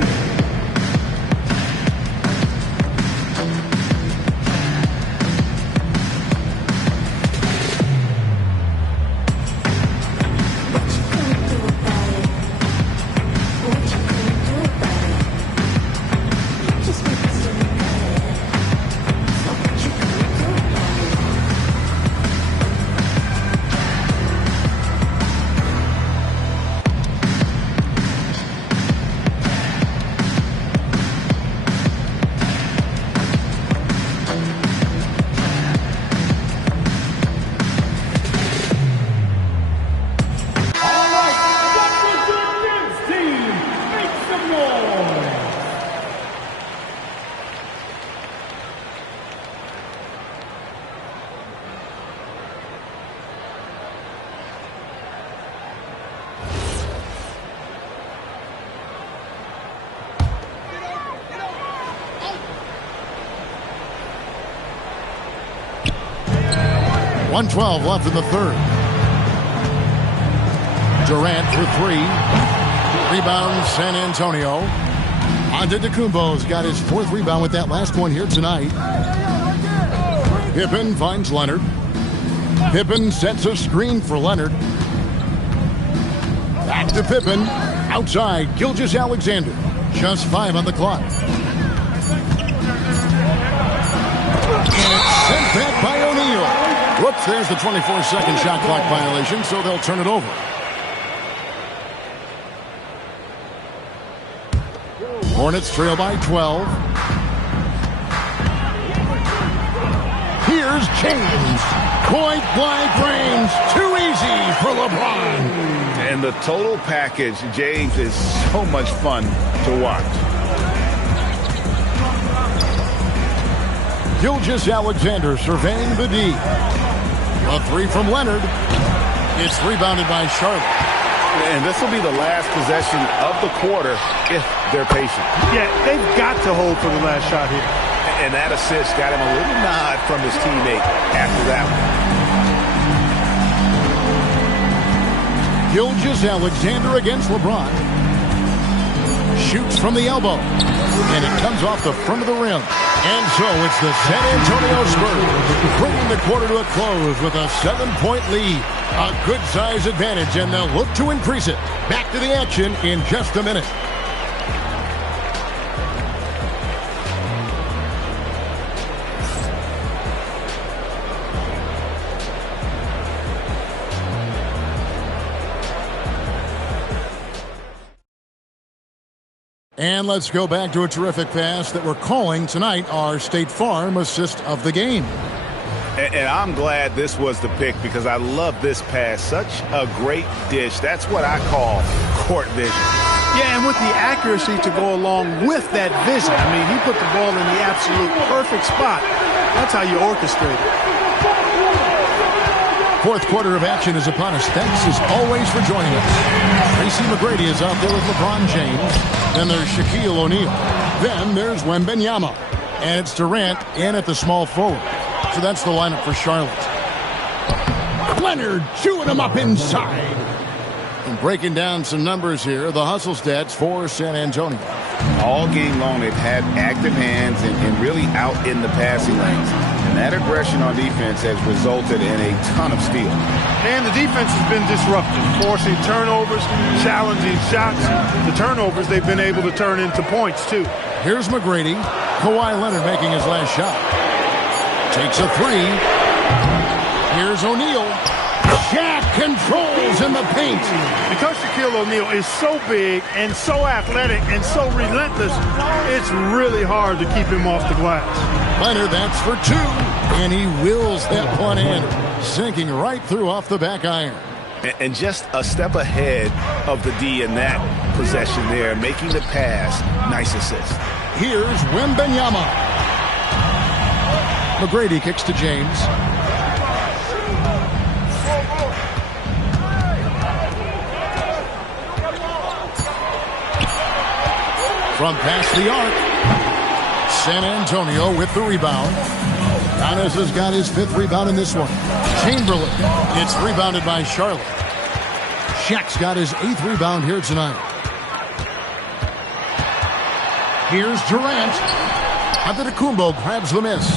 .112 left in the third. Durant for 3. Rebound San Antonio. Antetokounmpo's got his 4th rebound with that last one here tonight. Pippen finds Leonard. Pippen sets a screen for Leonard. Back to Pippen. Outside, Gilgeous-Alexander. Just 5 on the clock. And it's sent back by O'Neal. Whoops, there's the 24-second shot clock violation, so they'll turn it over. Hornets trail by 12. Here's James. Point blank range. Too easy for LeBron. And the total package, James, is so much fun to watch. Gilgeous-Alexander surveying the D. A 3 from Leonard. It's rebounded by Charlotte. And this will be the last possession of the quarter if they're patient. Yeah, they've got to hold for the last shot here. And that assist got him a little nod from his teammate after that one. Gilgeous-Alexander against LeBron. Shoots from the elbow. And it comes off the front of the rim. And so it's the San Antonio Spurs bringing the quarter to a close with a 7-point lead. A good-sized advantage, and they'll look to increase it. Back to the action in just a minute. And let's go back to a terrific pass that we're calling tonight our State Farm assist of the game. And I'm glad this was the pick because I love this pass. Such a great dish. That's what I call court vision. Yeah, and with the accuracy to go along with that vision. I mean, he put the ball in the absolute perfect spot. That's how you orchestrate it. Fourth quarter of action is upon us. Thanks as always for joining us. Tracy McGrady is out there with LeBron James. Then there's Shaquille O'Neal. Then there's Wembanyama. And it's Durant in at the small forward. So that's the lineup for Charlotte. Leonard chewing him up inside. And breaking down some numbers here, the hustle stats for San Antonio. All game long, they've had active hands and really out in the passing lanes. And that aggression on defense has resulted in a ton of steals. And the defense has been disruptive, forcing turnovers, challenging shots. The turnovers they've been able to turn into points, too. Here's McGrady. Kawhi Leonard making his last shot. Takes a three. Here's O'Neal. Shaq controls in the paint. Because Shaquille O'Neal is so big and so athletic and so relentless, it's really hard to keep him off the glass. Leonard, that's for two. And he wills that one in, sinking right through off the back iron. And just a step ahead of the D in that possession there, making the pass. Nice assist. Here's Wembanyama. McGrady kicks to James. From past the arc. San Antonio with the rebound. Giannis has got his fifth rebound in this one. Chamberlain gets rebounded by Charlotte. Shaq's got his eighth rebound here tonight. Here's Durant. Antetokounmpo grabs the miss.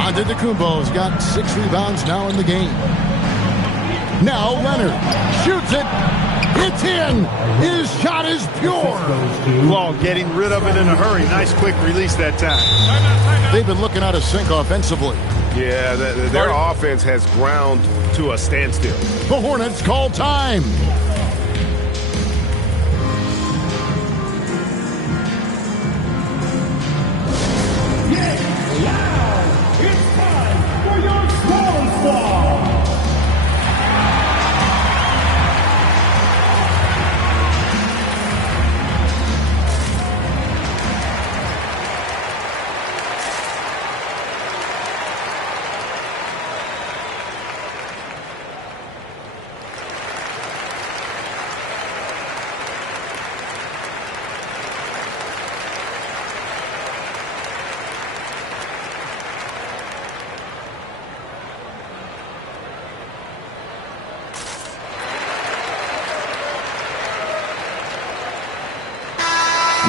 Antetokounmpo's got 6 rebounds now in the game. Now Leonard shoots it. It's in. His shot is pure. Ball getting rid of it in a hurry. Nice quick release that time. They've been looking out of sync offensively. Yeah, their offense has ground to a standstill. The Hornets call time. It's time for your Smalls Ball.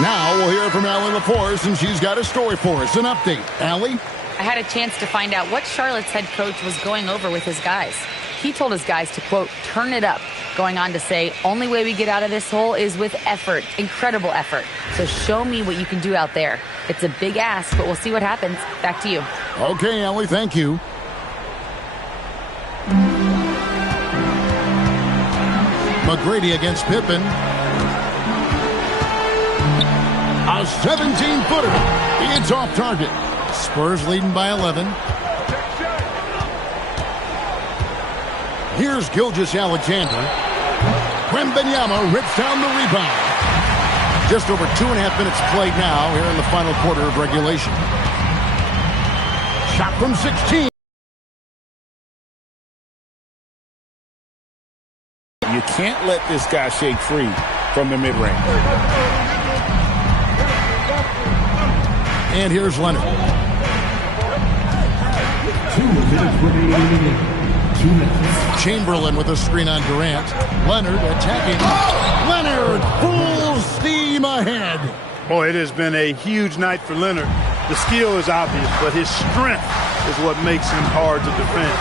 Now we'll hear from Allie LaForce, and she's got a story for us. An update. Allie? I had a chance to find out what Charlotte's head coach was going over with his guys. He told his guys to, quote, turn it up, going on to say, only way we get out of this hole is with effort, incredible effort. So show me what you can do out there. It's a big ask, but we'll see what happens. Back to you. Okay, Allie, thank you. McGrady against Pippen. A 17-footer. It's off target. Spurs leading by 11. Here's Gilgeous-Alexander. Wembanyama rips down the rebound. Just over 2.5 minutes played now here in the final quarter of regulation. Shot from 16. You can't let this guy shake free from the mid-range. And here's Leonard. 2 minutes remaining. 2 minutes. Chamberlain with a screen on Durant. Leonard attacking. Leonard full steam ahead. Boy, it has been a huge night for Leonard. The skill is obvious, but his strength is what makes him hard to defend.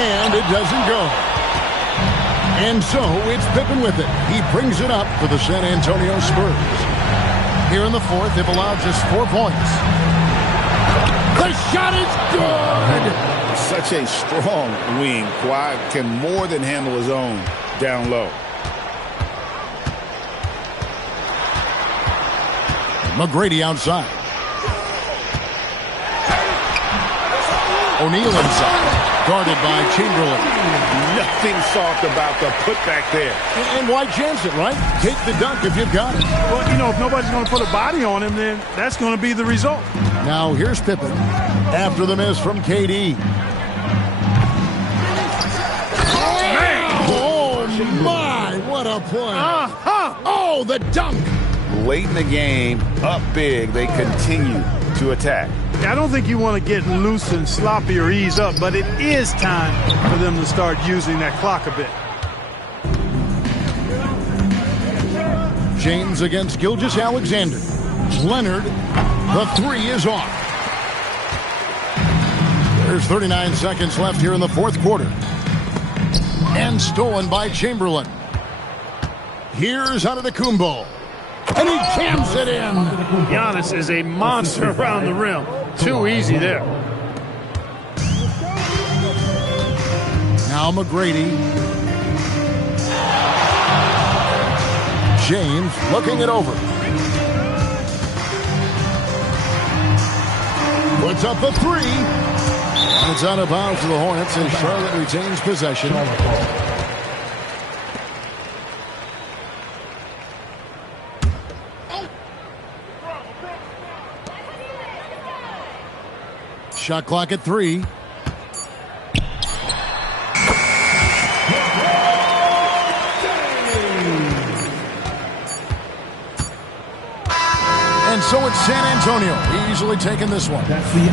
And it doesn't go. And so it's Pippen with it. He brings it up for the San Antonio Spurs. Here in the fourth, they've allowed just 4 points. The shot is good. Such a strong wing. Kawhi can more than handle his own down low. McGrady outside. O'Neal inside. Guarded by Chamberlain. Nothing soft about the putback there. And why chance it, right? Take the dunk if you've got it. Well, if nobody's going to put a body on him, then that's going to be the result. Now here's Pippen after the miss from KD. Oh, my, what a play. Oh, the dunk. Late in the game, up big, they continue to attack. I don't think you want to get loose and sloppy or ease up, but it is time for them to start using that clock a bit. James against Gilgeous-Alexander. Leonard, the three is off. There's 39 seconds left here in the fourth quarter. And stolen by Chamberlain. Here's Antetokounmpo. And he jams it in. Giannis is a monster around the rim. Too easy there. Now McGrady. James looking it over. Puts up the three. It's out of bounds for the Hornets as Charlotte retains possession. Shot clock at 3. And so it's San Antonio easily taking this one.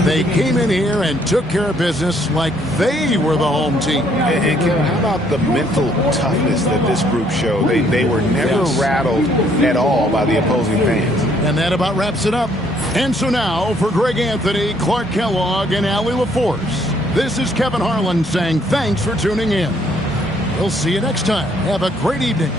They came in here and took care of business like they were the home team. And how about the mental toughness that this group showed? They were never rattled at all by the opposing fans. And that about wraps it up. And so now, for Greg Anthony, Clark Kellogg, and Allie LaForce, this is Kevin Harlan saying thanks for tuning in. We'll see you next time. Have a great evening.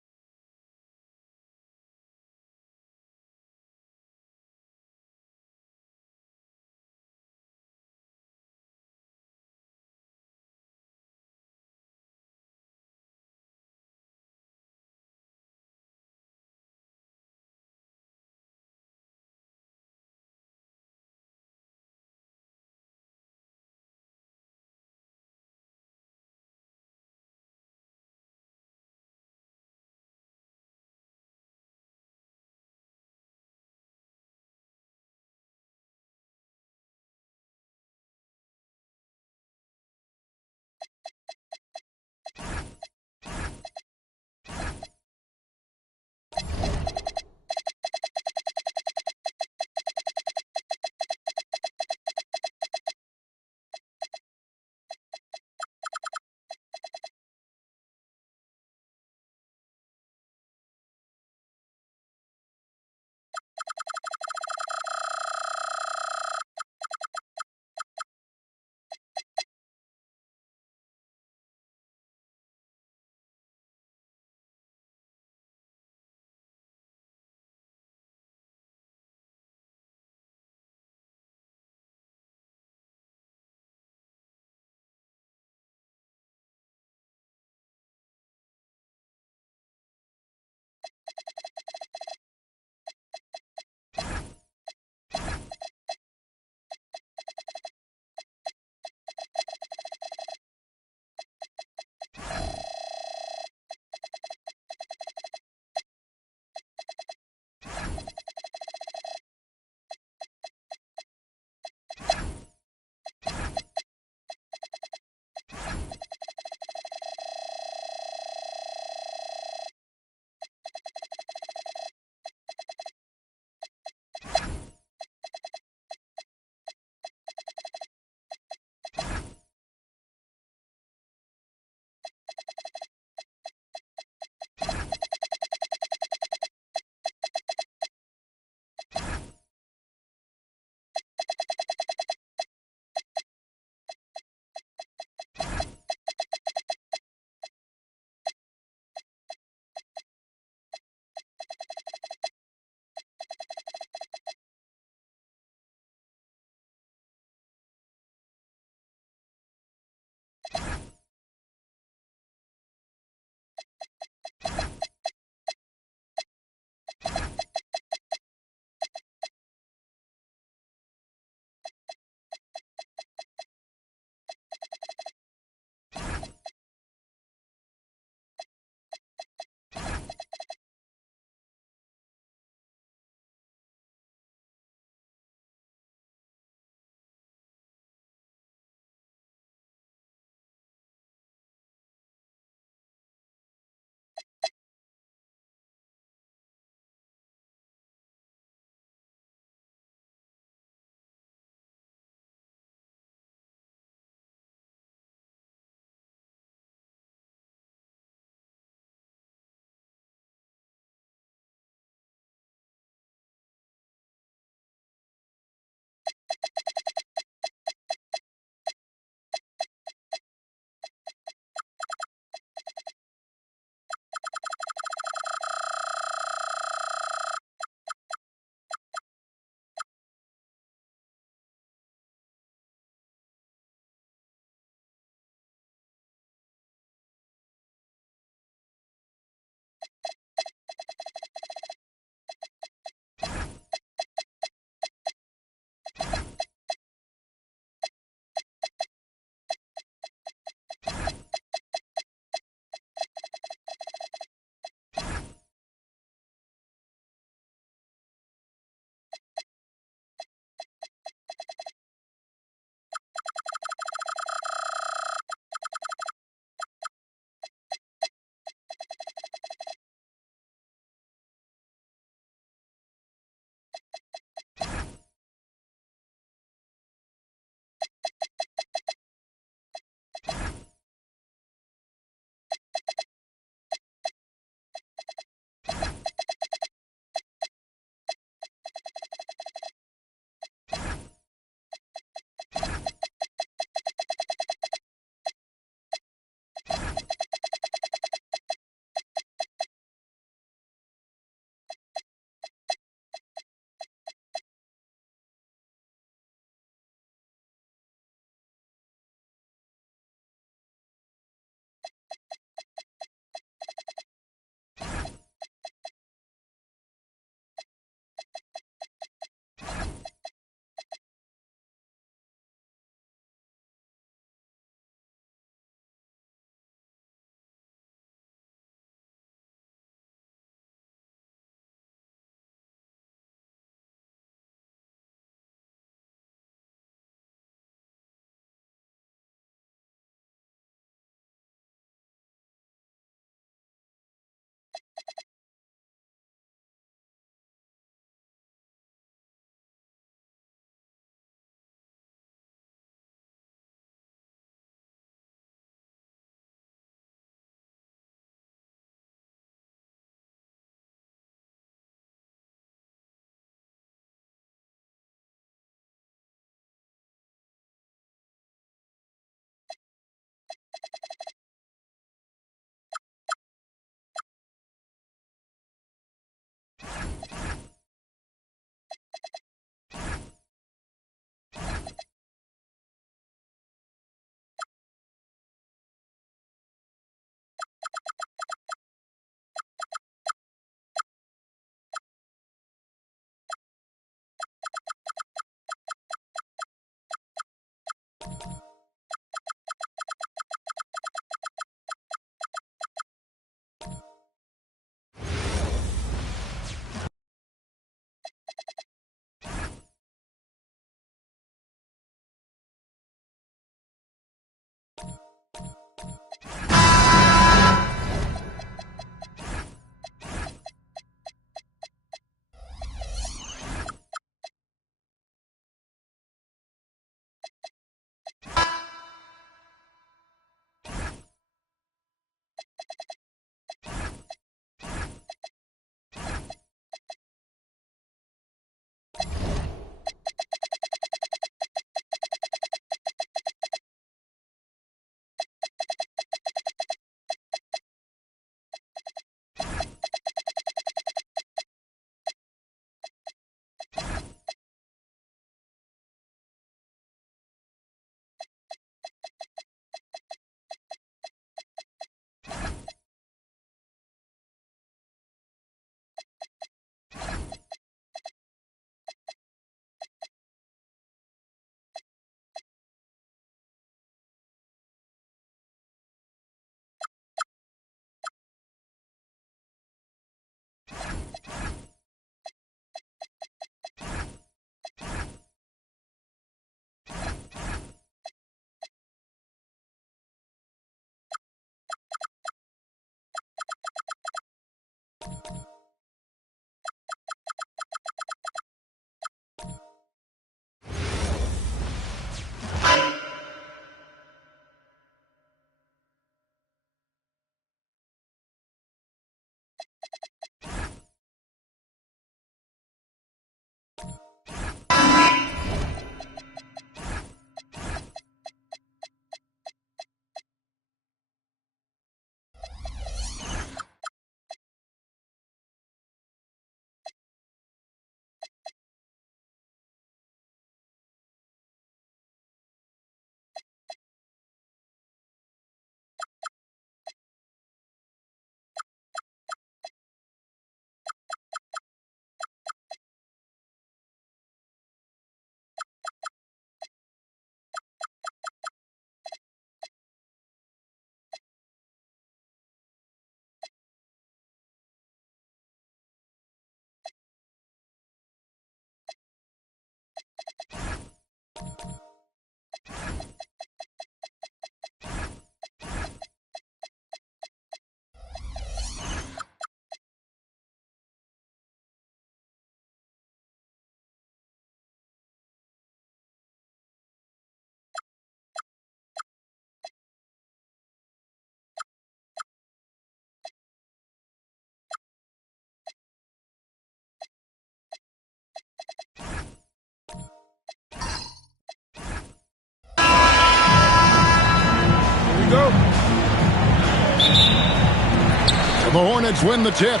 The Hornets win the tip.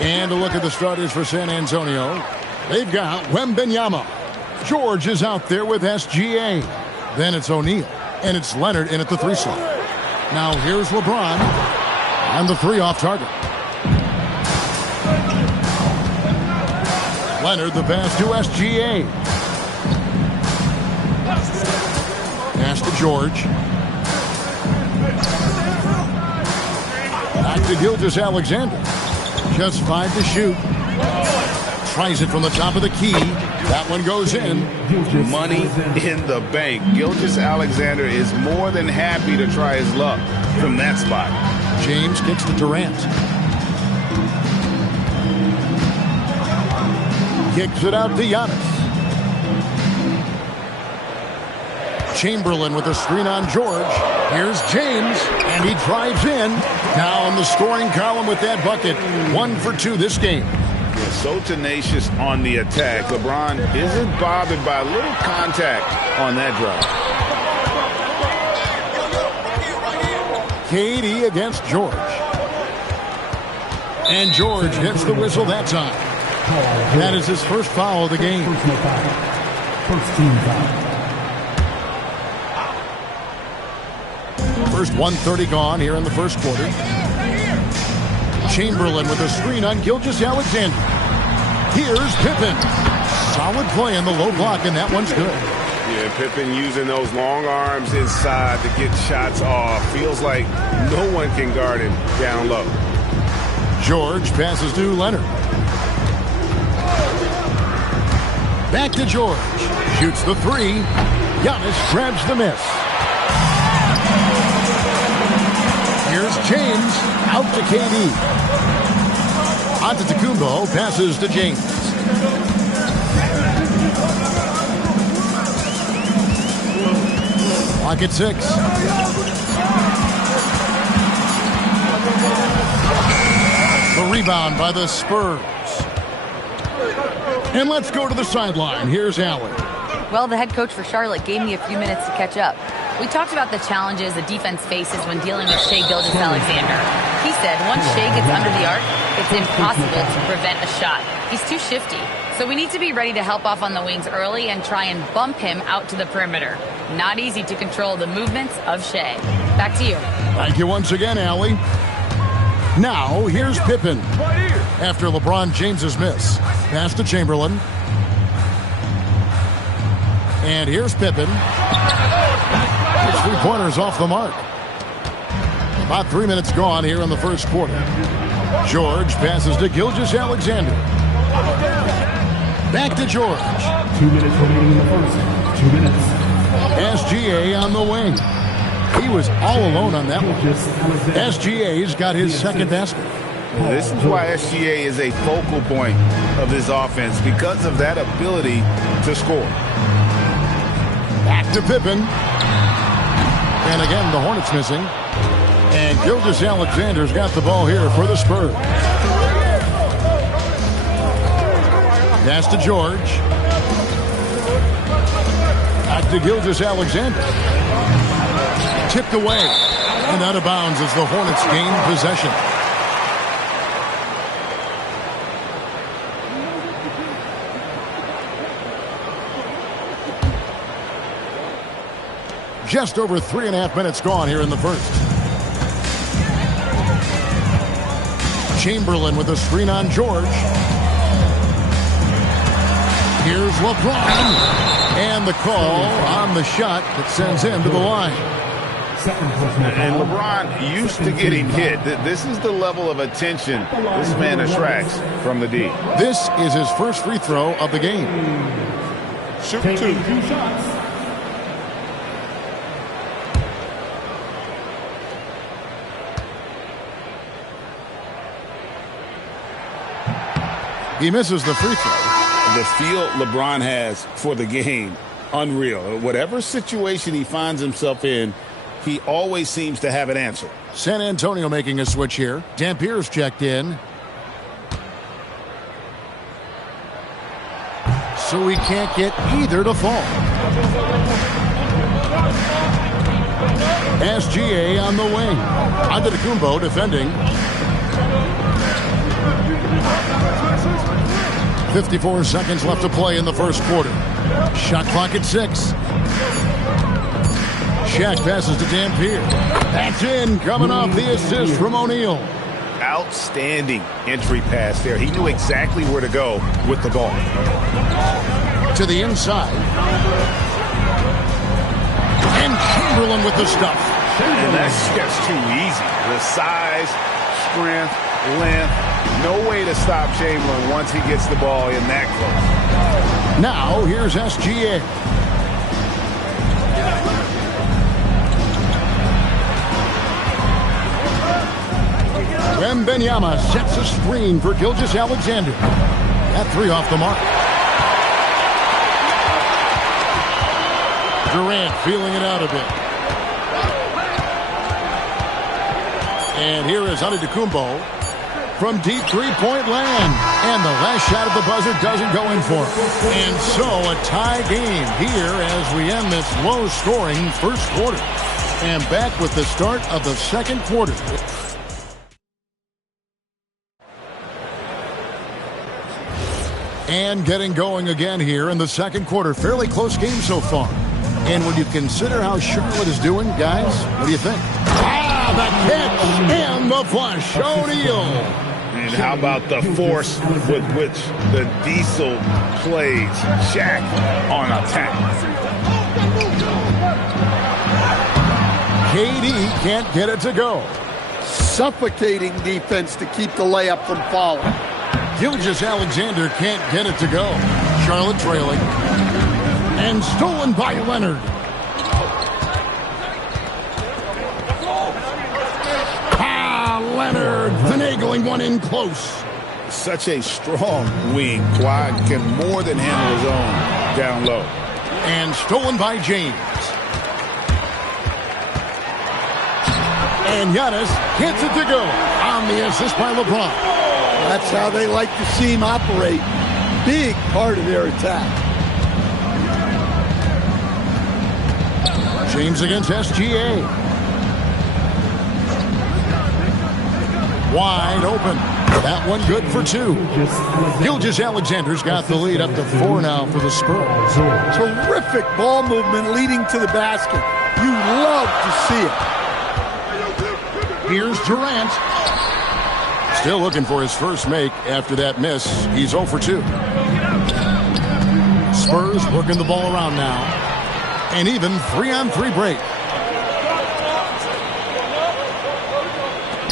And a look at the starters for San Antonio. They've got Wembanyama. George is out there with SGA. Then it's O'Neal. And it's Leonard in at the 3 slot. Now here's LeBron. And the 3 off target. Leonard the pass to SGA. Pass to George. Back to Gilgeous-Alexander. Just 5 to shoot. Tries it from the top of the key. That one goes in. Money in the bank. Gilgeous-Alexander is more than happy to try his luck from that spot. James kicks to Durant. Kicks it out to Giannis. Chamberlain with a screen on George. Here's James, and he drives in. Down the scoring column with that bucket. 1 for 2 this game. Yeah, so tenacious on the attack. LeBron isn't bothered by a little contact on that drive. KD against George. And George gets the whistle that time. That is his first foul of the game. First team foul. First 1:30 gone here in the first quarter. Chamberlain with a screen on Gilgeous-Alexander. Here's Pippen. Solid play in the low block, and that one's good. Yeah, Pippen using those long arms inside to get shots off. Feels like no one can guard him down low. George passes to Leonard. Back to George. Shoots the 3. Giannis grabs the miss. Here's James out to KD. Antetokounmpo passes to James. Clock at 6. The rebound by the Spurs. And let's go to the sideline. Here's Allen. Well, the head coach for Charlotte gave me a few minutes to catch up. We talked about the challenges the defense faces when dealing with Shai Gilgeous-Alexander. He said once Shai gets under the arc, it's impossible to prevent a shot. He's too shifty. So we need to be ready to help off on the wings early and try and bump him out to the perimeter. Not easy to control the movements of Shai. Back to you. Thank you once again, Allie. Now, here's Pippen. After LeBron James's miss. Pass to Chamberlain. And here's Pippen. His three-pointers off the mark. About 3 minutes gone here in the first quarter. George passes to Gilgeous-Alexander. Back to George. 2 minutes remaining in the first. 2 minutes. SGA on the wing. He was all alone on that one. SGA's got his second basket. This is why SGA is a focal point of this offense, because of that ability to score. Back to Pippen. And again, the Hornets missing. And Gilgeous-Alexander's got the ball here for the Spurs. Pass to George. Back to Gilgeous-Alexander. Tipped away. And out of bounds as the Hornets gain possession. Just over 3.5 minutes gone here in the first. Chamberlain with a screen on George. Here's LeBron. And the call on the shot that sends him to the line. And LeBron used to getting hit. This is the level of attention this man attracts from the D. This is his first free throw of the game. Shoot 2 shots. He misses the free throw. The feel LeBron has for the game, unreal. Whatever situation he finds himself in, he always seems to have an answer. San Antonio making a switch here. Dampier's checked in. So he can't get either to fall. SGA on the wing. Antetokounmpo defending. 54 seconds left to play in the first quarter. Shot clock at 6. Shaq passes to Dampier. That's in, coming off the assist from O'Neal. Outstanding entry pass there. He knew exactly where to go with the ball. To the inside. And Chamberlain with the stuff. And that's just too easy. The size, strength, length. No way to stop Chamberlain once he gets the ball in that close. Now, here's SGA. Wembanyama sets a screen for Gilgeous-Alexander. That three off the mark. Durant feeling it out a bit. And here is Antetokounmpo from deep three-point land. And the last shot at the buzzer doesn't go in for him. And so a tie game here as we end this low-scoring first quarter. And back with the start of the second quarter. And getting going again here in the second quarter. Fairly close game so far. And when you consider how Charlotte is doing, guys, what do you think? Ah, the catch and the flush. O'Neal. And how about the force with which the Diesel plays Shaq on attack? KD can't get it to go. Suffocating defense to keep the layup from falling. Gilgeous-Alexander can't get it to go. Charlotte trailing. And stolen by Leonard. drilling one in close. Such a strong wing. Kawhi can more than handle his own down low. And stolen by James. And Giannis gets it to go on the assist by LeBron. That's how they like to see him operate. Big part of their attack. James against SGA. Wide open. That one good for two. Gilgeous-Alexander's got the lead up to 4 now for the Spurs. Terrific ball movement leading to the basket. You love to see it. Here's Durant. Still looking for his first make after that miss. He's 0 for 2. Spurs working the ball around now. An even 3-on-3 break.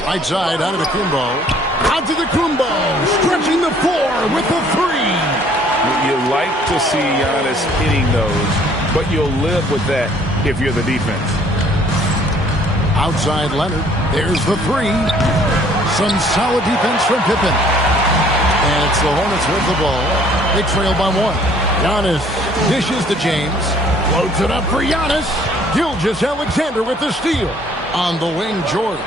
Right side out of the Kumbo. Out to the Kumbo. Stretching the floor with the 3. You like to see Giannis hitting those, but you'll live with that if you're the defense. Outside Leonard. There's the 3. Some solid defense from Pippen. And it's the Hornets with the ball. They trail by 1. Giannis dishes to James. Floats it up for Giannis. Gilgeous-Alexander with the steal. On the wing, George.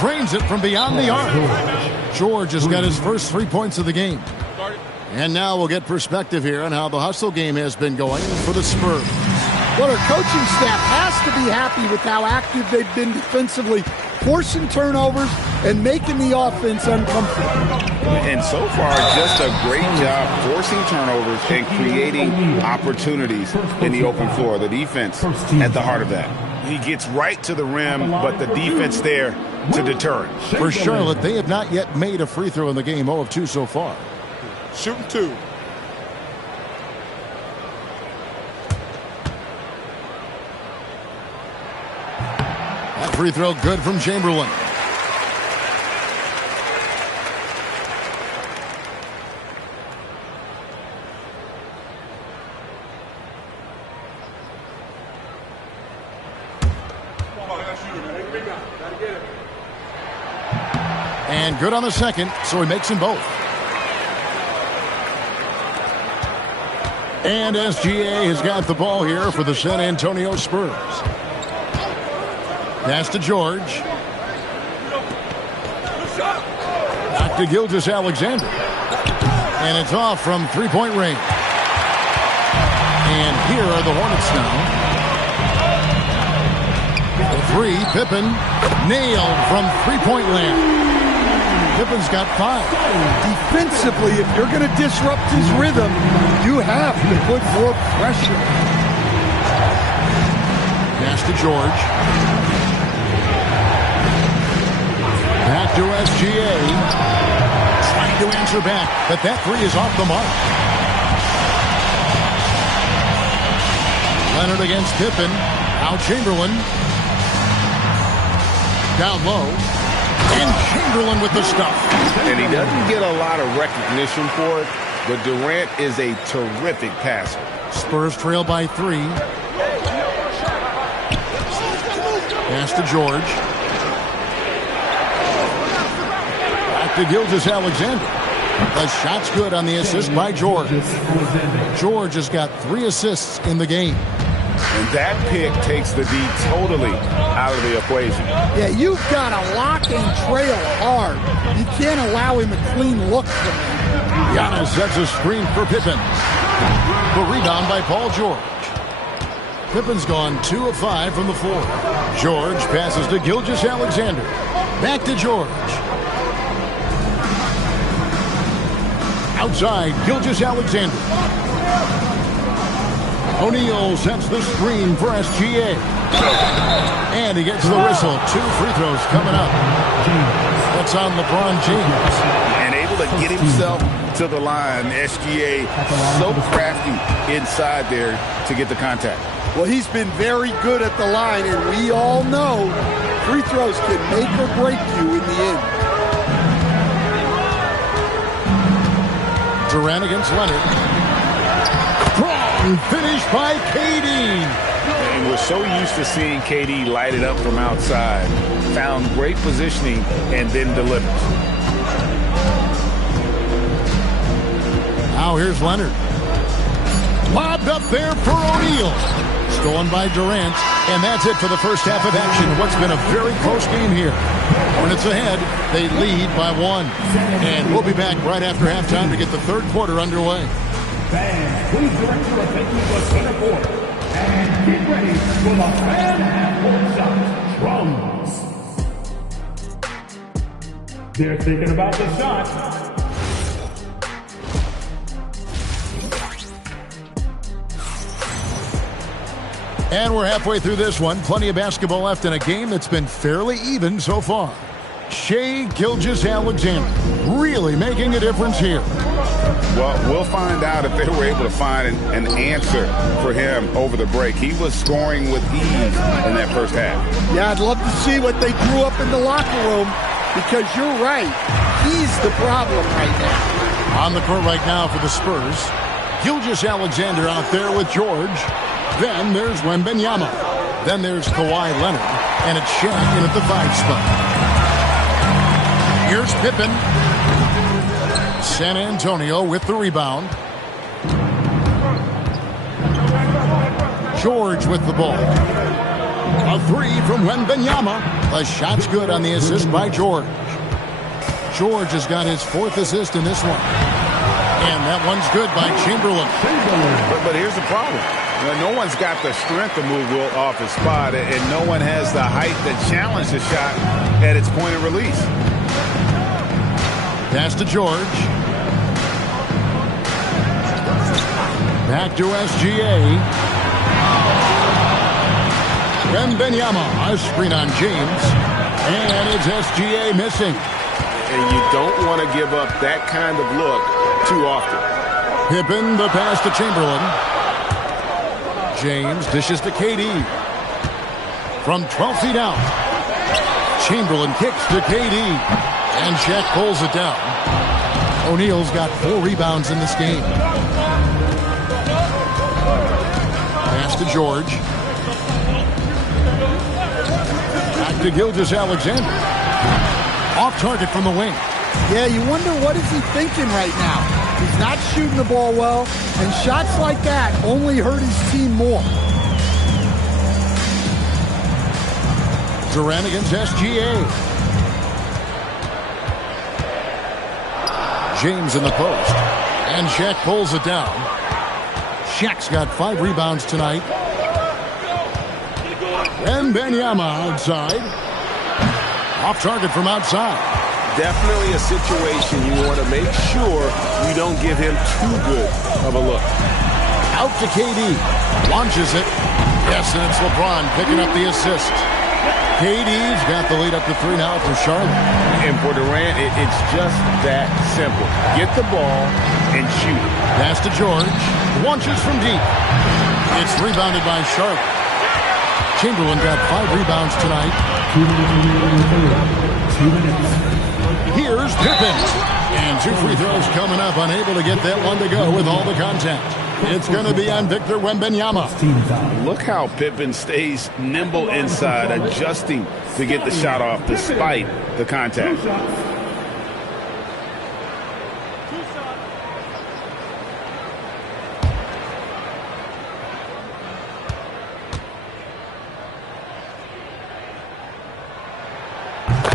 Drains it from beyond the arc. George has got his first 3 points of the game. And now we'll get perspective here on how the hustle game has been going for the Spurs. Well, our coaching staff has to be happy with how active they've been defensively, forcing turnovers and making the offense uncomfortable. And so far, just a great job forcing turnovers and creating opportunities in the open floor. The defense at the heart of that. He gets right to the rim, but the defense there to deter it. For Charlotte, they have not yet made a free throw in the game, 0 of 2 so far. Shooting 2. That free throw good from Chamberlain. And good on the second, so he makes them both. And SGA has got the ball here for the San Antonio Spurs. Pass to George. Back to Gilgeous-Alexander. And it's off from three-point range. And here are the Hornets now. The 3, Pippen, nailed from three-point land. Pippen's got 5. Defensively, if you're going to disrupt his rhythm, you have to put more pressure. Pass to George. Back to SGA. Trying to answer back, but that 3 is off the mark. Leonard against Pippen. Now Chamberlain. Down low. And Chamberlain with the stuff. And he doesn't get a lot of recognition for it, but Durant is a terrific passer. Spurs trail by 3. Pass to George. Back to Gilgeous-Alexander. The shot's good on the assist by George. George has got 3 assists in the game. And that pick takes the D totally out of the equation. Yeah, you've got to lock and trail hard. You can't allow him a clean look from him. Giannis sets a screen for Pippen. The rebound by Paul George. Pippen's gone 2 of 5 from the floor. George passes to Gilgeous-Alexander. Back to George. Outside, Gilgeous-Alexander. O'Neal sets the screen for SGA. And he gets the whistle. 2 free throws coming up. That's on LeBron James. And able to get himself to the line. SGA so crafty inside there to get the contact. Well, he's been very good at the line, and we all know free throws can make or break you in the end. Durant against Leonard. Strong finish by KD. And we're so used to seeing KD light it up from outside. Found great positioning and then delivers. Now here's Leonard. Lobbed up there for O'Neal. Stolen by Durant. And that's it for the first half of action. What's been a very close game here. Hornets ahead. They lead by 1. And we'll be back right after halftime to get the third quarter underway. Fans, please direct your attention to the center court. And get ready for the fan half-court shot. Drums. They're thinking about the shot. And we're halfway through this one. Plenty of basketball left in a game that's been fairly even so far. Shai Gilgeous-Alexander really making a difference here. Well, we'll find out if they were able to find an answer for him over the break. He was scoring with ease in that first half. Yeah, I'd love to see what they drew up in the locker room because you're right. He's the problem right now. On the court right now for the Spurs. Gilgeous-Alexander out there with George. Then there's Wembanyama. Then there's Kawhi Leonard. And it's Shaq in at the 5 spot. Here's Pippen. San Antonio with the rebound. George with the ball. A 3 from Wembanyama. The shot's good on the assist by George. George has got his 4th assist in this one. And that one's good by Chamberlain. But here's the problem. No one's got the strength to move Wilt off his spot, and no one has the height to challenge the shot at its point of release. Pass to George. Back to SGA. Wembanyama, a screen on James. And it's SGA missing. And you don't want to give up that kind of look too often. Pippen, the pass to Chamberlain. James dishes to KD. From 12 feet out. Chamberlain kicks to KD. And Shaq pulls it down. O'Neal's got 4 rebounds in this game. Pass to George. Back to Gilgeous-Alexander. Off target from the wing. Yeah, you wonder what is he thinking right now. He's not shooting the ball well, and shots like that only hurt his team more. Durant against SGA. James in the post. And Shaq pulls it down. Shaq's got 5 rebounds tonight. And Wembanyama outside. Off target from outside. Definitely a situation you want to make sure you don't give him too good of a look. Out to KD. Launches it. Yes, and it's LeBron picking up the assist. KD's got the lead up to 3 now for Charlotte. And for Durant, it's just that simple. Get the ball and shoot. Pass to George. Launches from deep. It's rebounded by Charlotte. Chamberlain got 5 rebounds tonight. 2 minutes. Here's Pippen. And 2 free throws coming up. Unable to get that one to go with all the contact. It's going to be on Victor Wembanyama. Look how Pippen stays nimble inside, adjusting to get the shot off despite the contact.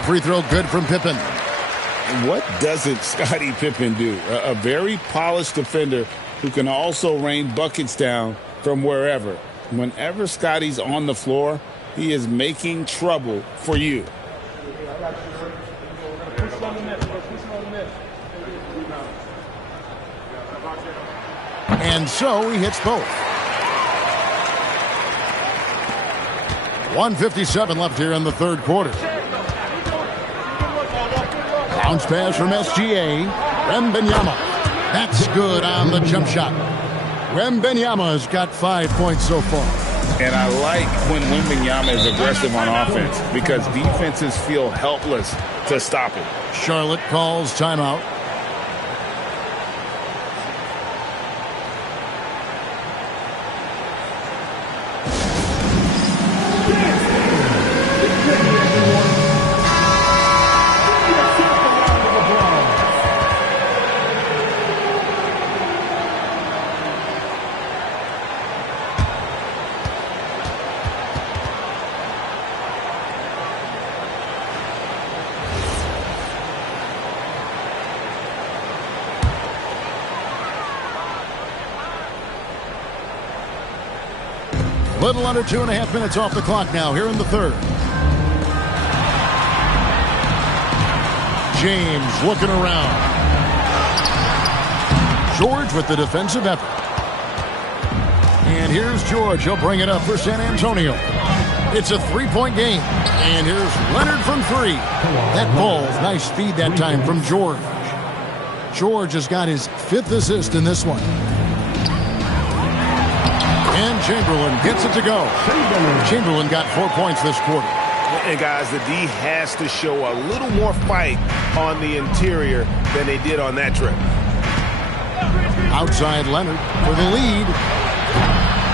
Free throw good from Pippen. What doesn't Scottie Pippen do? A very polished defender who can also rain buckets down from wherever. Whenever Scottie's on the floor, he is making trouble for you. And so he hits both. 1:57 left here in the third quarter. Bounce pass from SGA. Wembanyama. That's good on the jump shot. Wembanyama has got 5 points so far. And I like when Wembanyama is aggressive on offense because defenses feel helpless to stop it. Charlotte calls timeout. Little under 2.5 minutes off the clock now here in the third. James looking around. George with the defensive effort. And here's George. He'll bring it up for San Antonio. It's a three-point game. And here's Leonard from three. That ball, nice feed that time from George. George has got his 5th assist in this one. And Chamberlain gets it to go. Chamberlain got 4 points this quarter. And guys, the D has to show a little more fight on the interior than they did on that trip. Outside Leonard for the lead.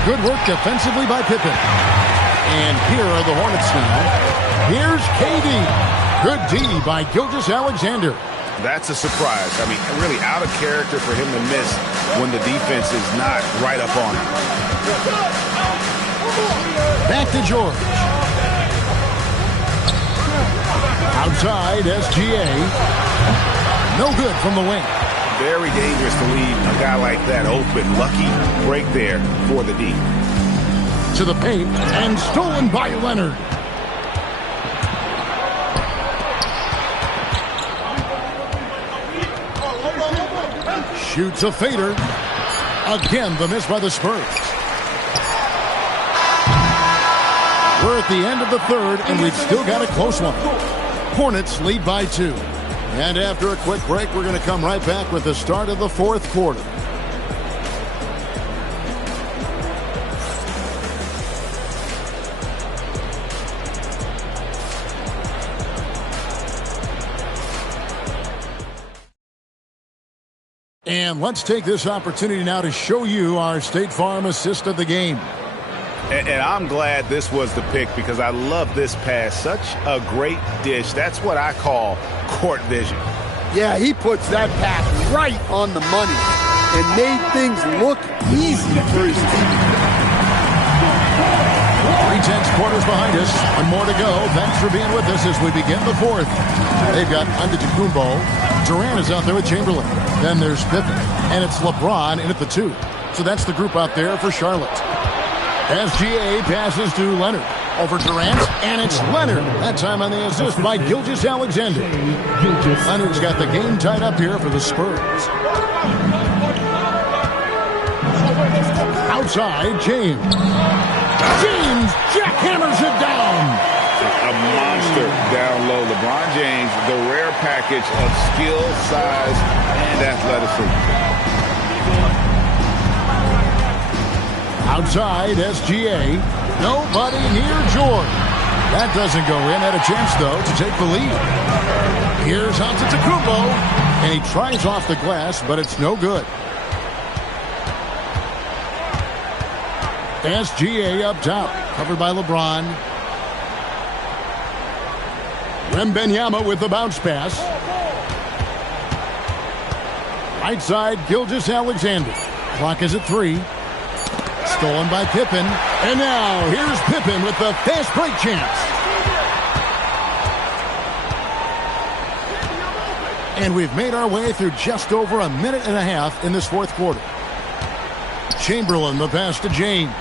Good work defensively by Pippen. And here are the Hornets now. Here's KD. Good D by Gilgeous-Alexander. That's a surprise. I mean, really out of character for him to miss when the defense is not right up on him. Back to George. Outside, SGA. No good from the wing. Very dangerous to leave a guy like that open. Lucky break there for the D. To the paint, and stolen by Leonard. Shoots a fader. Again, the miss by the Spurs. We're at the end of the third, and we've still got a close one. Hornets lead by 2. And after a quick break, we're going to come right back with the start of the fourth quarter. And let's take this opportunity now to show you our State Farm assist of the game. And I'm glad this was the pick because I love this pass. Such a great dish. That's what I call court vision. Yeah, he puts that pass right on the money and made things look easy for his team. 3/10 quarters behind us. One more to go. Thanks for being with us as we begin the fourth. They've got Antetokounmpo. Durant is out there with Chamberlain. Then there's Pippen. And it's LeBron in at the 2. So that's the group out there for Charlotte. SGA passes to Leonard. Over Durant, and it's Leonard. That time on the assist by Gilgeous-Alexander. Leonard's got the game tied up here for the Spurs. Outside, James. James jackhammers it down. A monster down low. LeBron James, the rare package of skill, size, and athleticism. Outside, SGA. Nobody near George. That doesn't go in. Had a chance, though, to take the lead. Here's Antetokounmpo. And he tries off the glass, but it's no good. SGA up top. Covered by LeBron. Wembanyama with the bounce pass. Right side, Gilgeous-Alexander. Clock is at 3. Stolen by Pippen. And now, here's Pippen with the fast break chance. And we've made our way through just over a minute and a half in this fourth quarter. Chamberlain, the pass to James.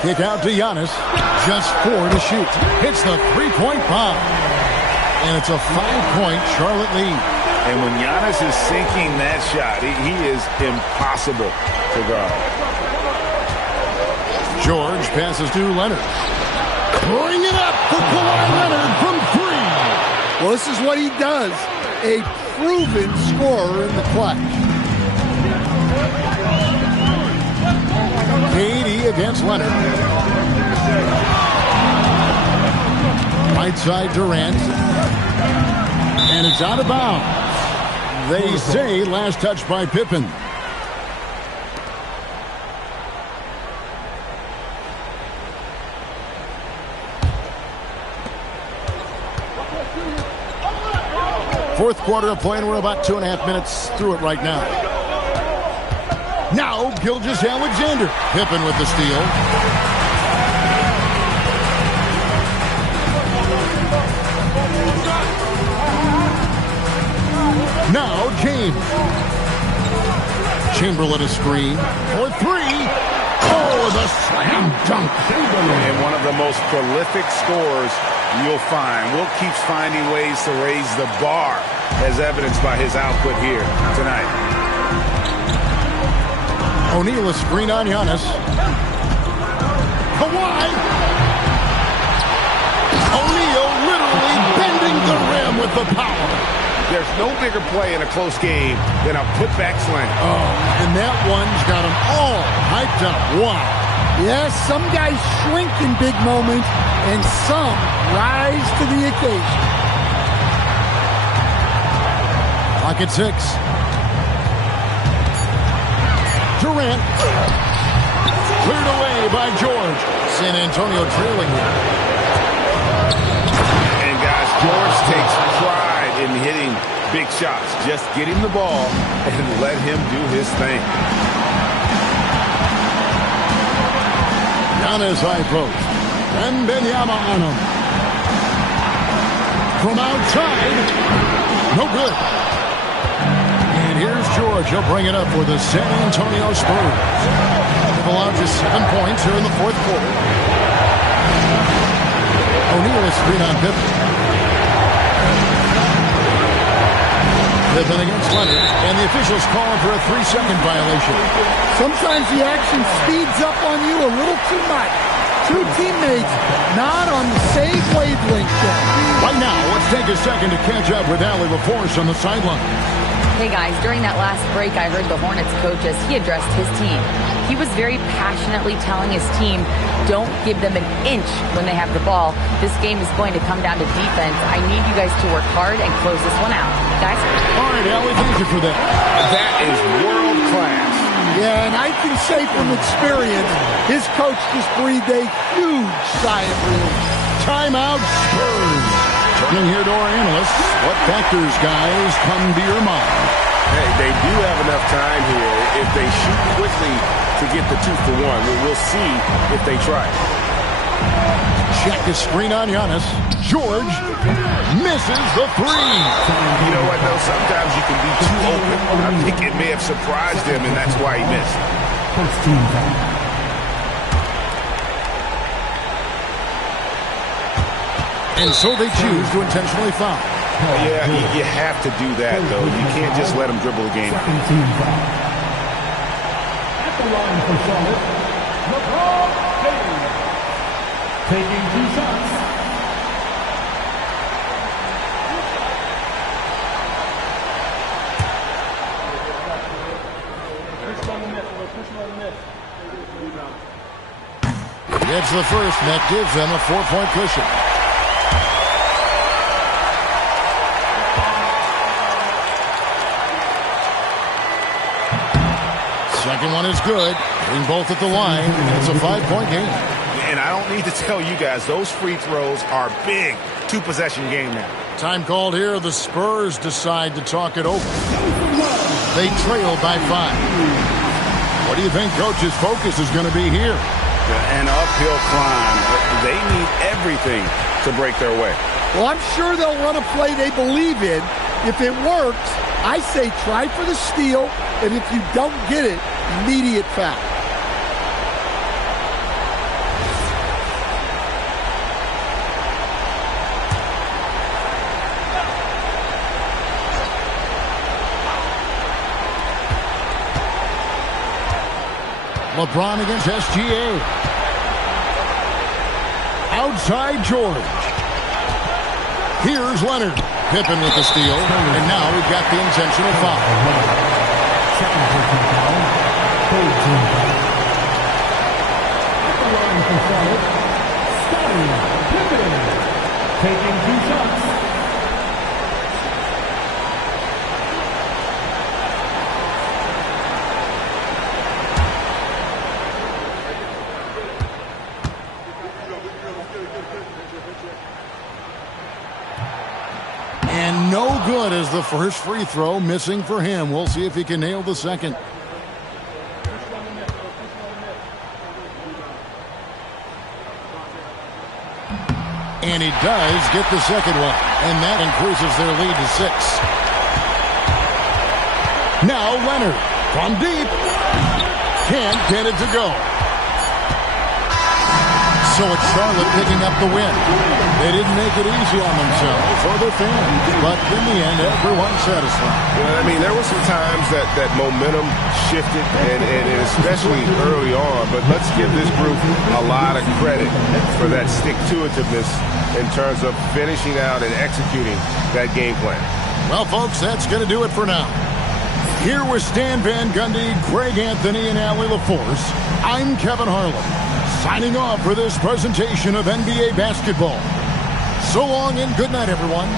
Kick out to Giannis. Just 4 to shoot. Hits the three-point bomb. And it's a 5-point Charlotte lead. And when Giannis is sinking that shot, he is impossible to guard. George passes to Leonard. Bring it up for Kawhi Leonard from 3. Well, this is what he does. A proven scorer in the clutch. KD against Leonard. Right side Durant. And it's out of bounds. They say last touch by Pippen. Fourth quarter of play, and we're about 2.5 minutes through it right now. Now, Gilgeous-Alexander. Pippen with the steal. Now, James. Chamberlain a screen for 3. Oh, the slam dunk. And one of the most prolific scorers you'll find. Wilt keeps finding ways to raise the bar, as evidenced by his output here tonight. O'Neal, a screen on Giannis. Kawhi. O'Neal literally bending the rim with the power. There's no bigger play in a close game than a putback slam. Oh, and that one's got them all hyped up. Wow. Yes, some guys shrink in big moments, and some rise to the occasion. Clock at 6. Durant. Cleared away by George. San Antonio trailing here. And guys, George takes pride in hitting big shots. Just get him the ball and let him do his thing. Giannis high post. And Benyama on him. From outside. No good. And here's George. He'll bring it up for the San Antonio Spurs. They've allowed just 7 points here in the fourth quarter. O'Neal is screen on Pippen. Pippen against Leonard. And the officials calling for a 3-second violation. Sometimes the action speeds up on you a little too much. Two teammates not on the same wavelength yet. Right now, let's take a second to catch up with Allie LaForce on the sideline. Hey guys, during that last break, I heard the Hornets coach as he addressed his team. He was very passionately telling his team, don't give them an inch when they have the ball. This game is going to come down to defense. I need you guys to work hard and close this one out. Guys? All right, Allie, thank you for that. That is world class. Yeah, and I can say from experience, his coach just breathed a huge sigh of relief. Timeout Spurs. Turning here to our analysts, what factors, guys, come to your mind? Hey, they do have enough time here if they shoot quickly to get the 2-for-1. We'll see if they try. Check the screen on Giannis. George misses the 3. You know what, though? Sometimes you can be too open. I think it may have surprised him, and that's why he missed. First team foul. And so they choose to intentionally foul. Yeah, you have to do that, though. You can't just let him dribble the game. Second team foul. At the line for Charlotte, LeBron James. Taking 2 shots. Gets the first, and that gives them a 4-point cushion. Second one is good. Hitting both at the line. It's a 5-point game. And I don't need to tell you guys, those free throws are big. 2-possession game now. Time called here. The Spurs decide to talk it over. They trail by 5. What do you think Coach's focus is going to be here? An uphill climb. They need everything to break their way. Well, I'm sure they'll run a play they believe in. If it works, I say try for the steal, and if you don't get it, immediate foul. LeBron against SGA. Outside George. Here's Leonard. Pippen with the steal. And now we've got the intentional foul. Second personal foul. Third team foul. At the line for Charlotte, Scottie Pippen. Taking 2 shots. And no good as the first free throw missing for him. We'll see if he can nail the second. And he does get the second one. And that increases their lead to 6. Now Leonard from deep. Can't get it to go. So it's Charlotte picking up the win. They didn't make it easy on themselves or their fans, but in the end, everyone's satisfied. I mean, there were some times that momentum shifted, and especially early on, but let's give this group a lot of credit for that stick-to-itiveness in terms of finishing out and executing that game plan. Well, folks, that's going to do it for now. Here with Stan Van Gundy, Greg Anthony, and Allie LaForce, I'm Kevin Harlan, signing off for this presentation of NBA basketball. So long and good night, everyone.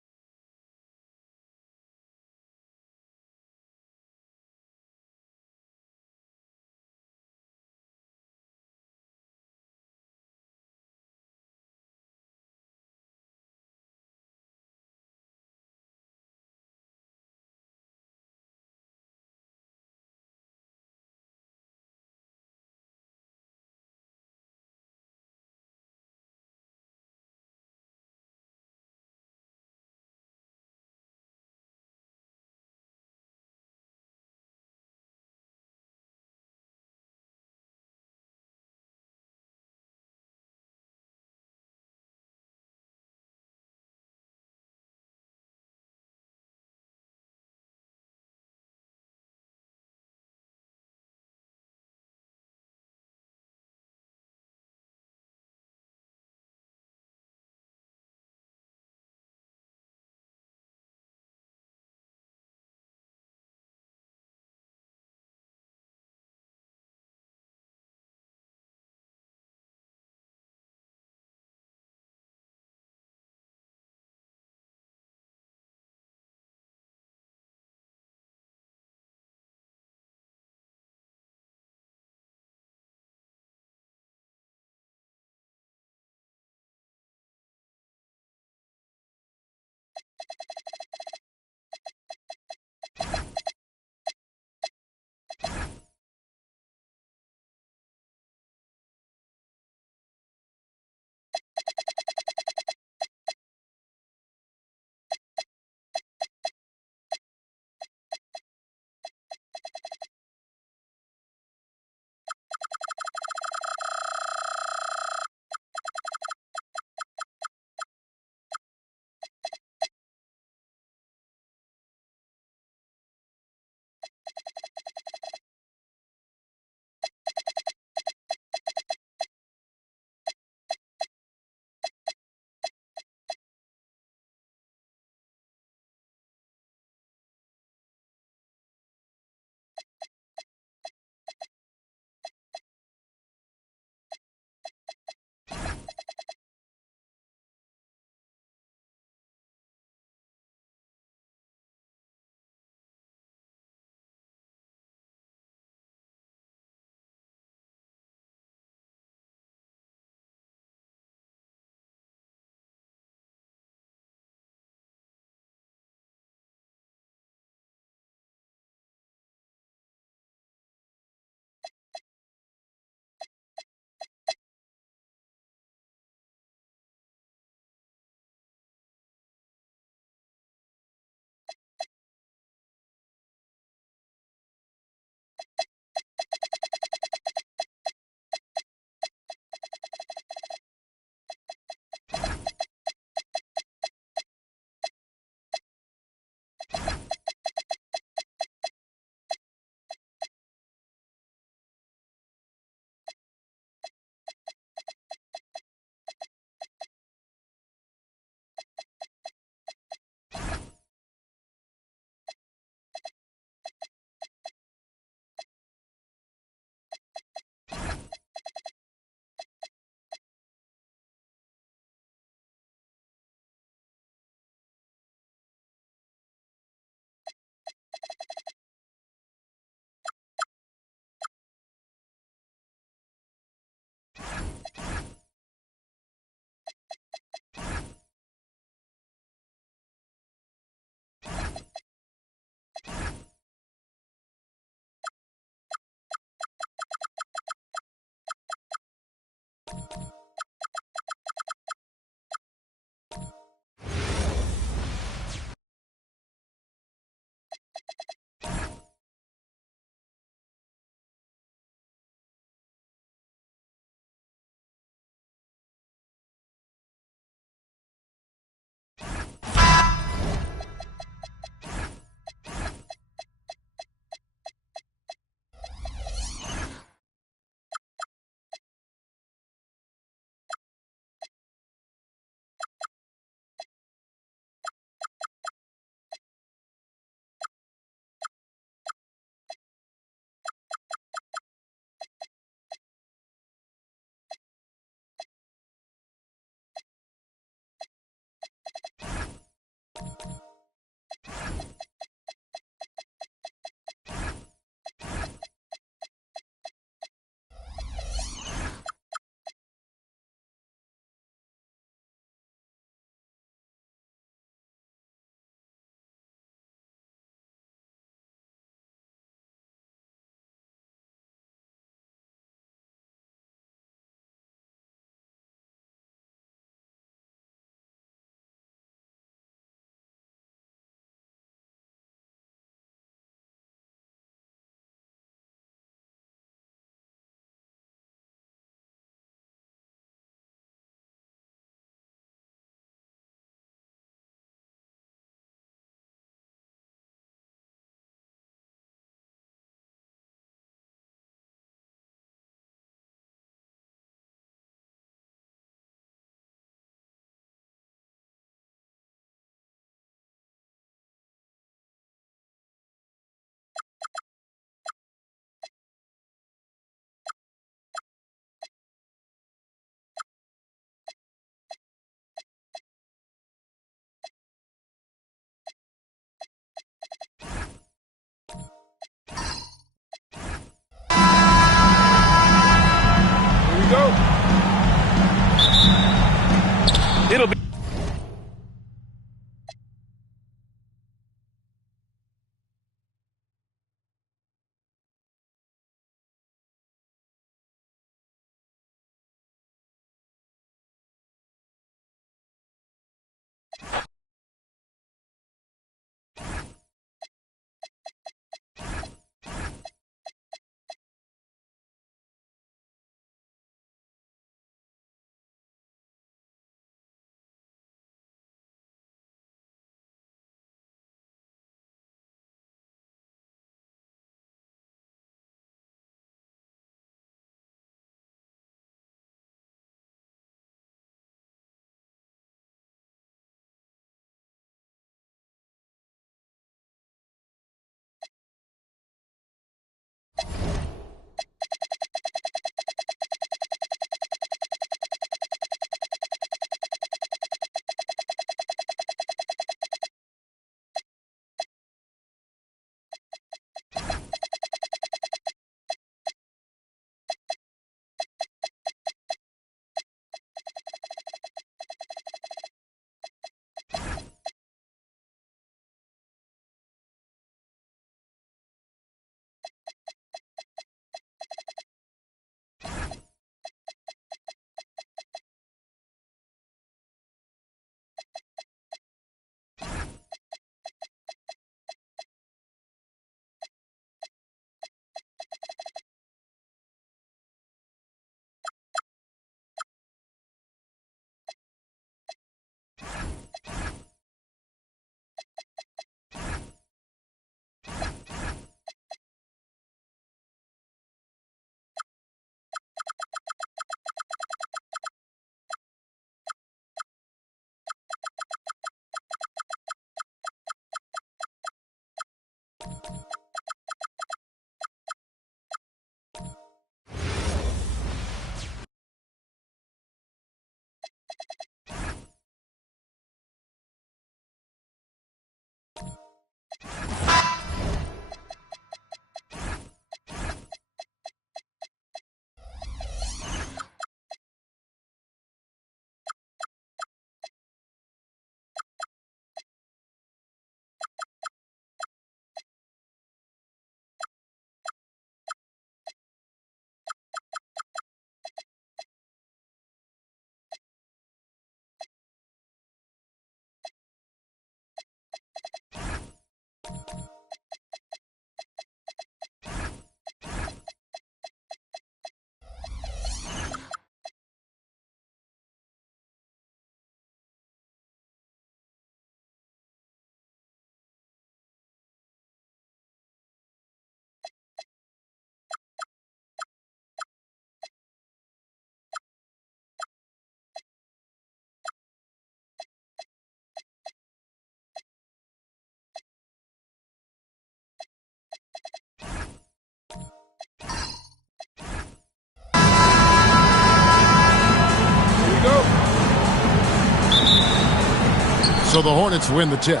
So the Hornets win the tip.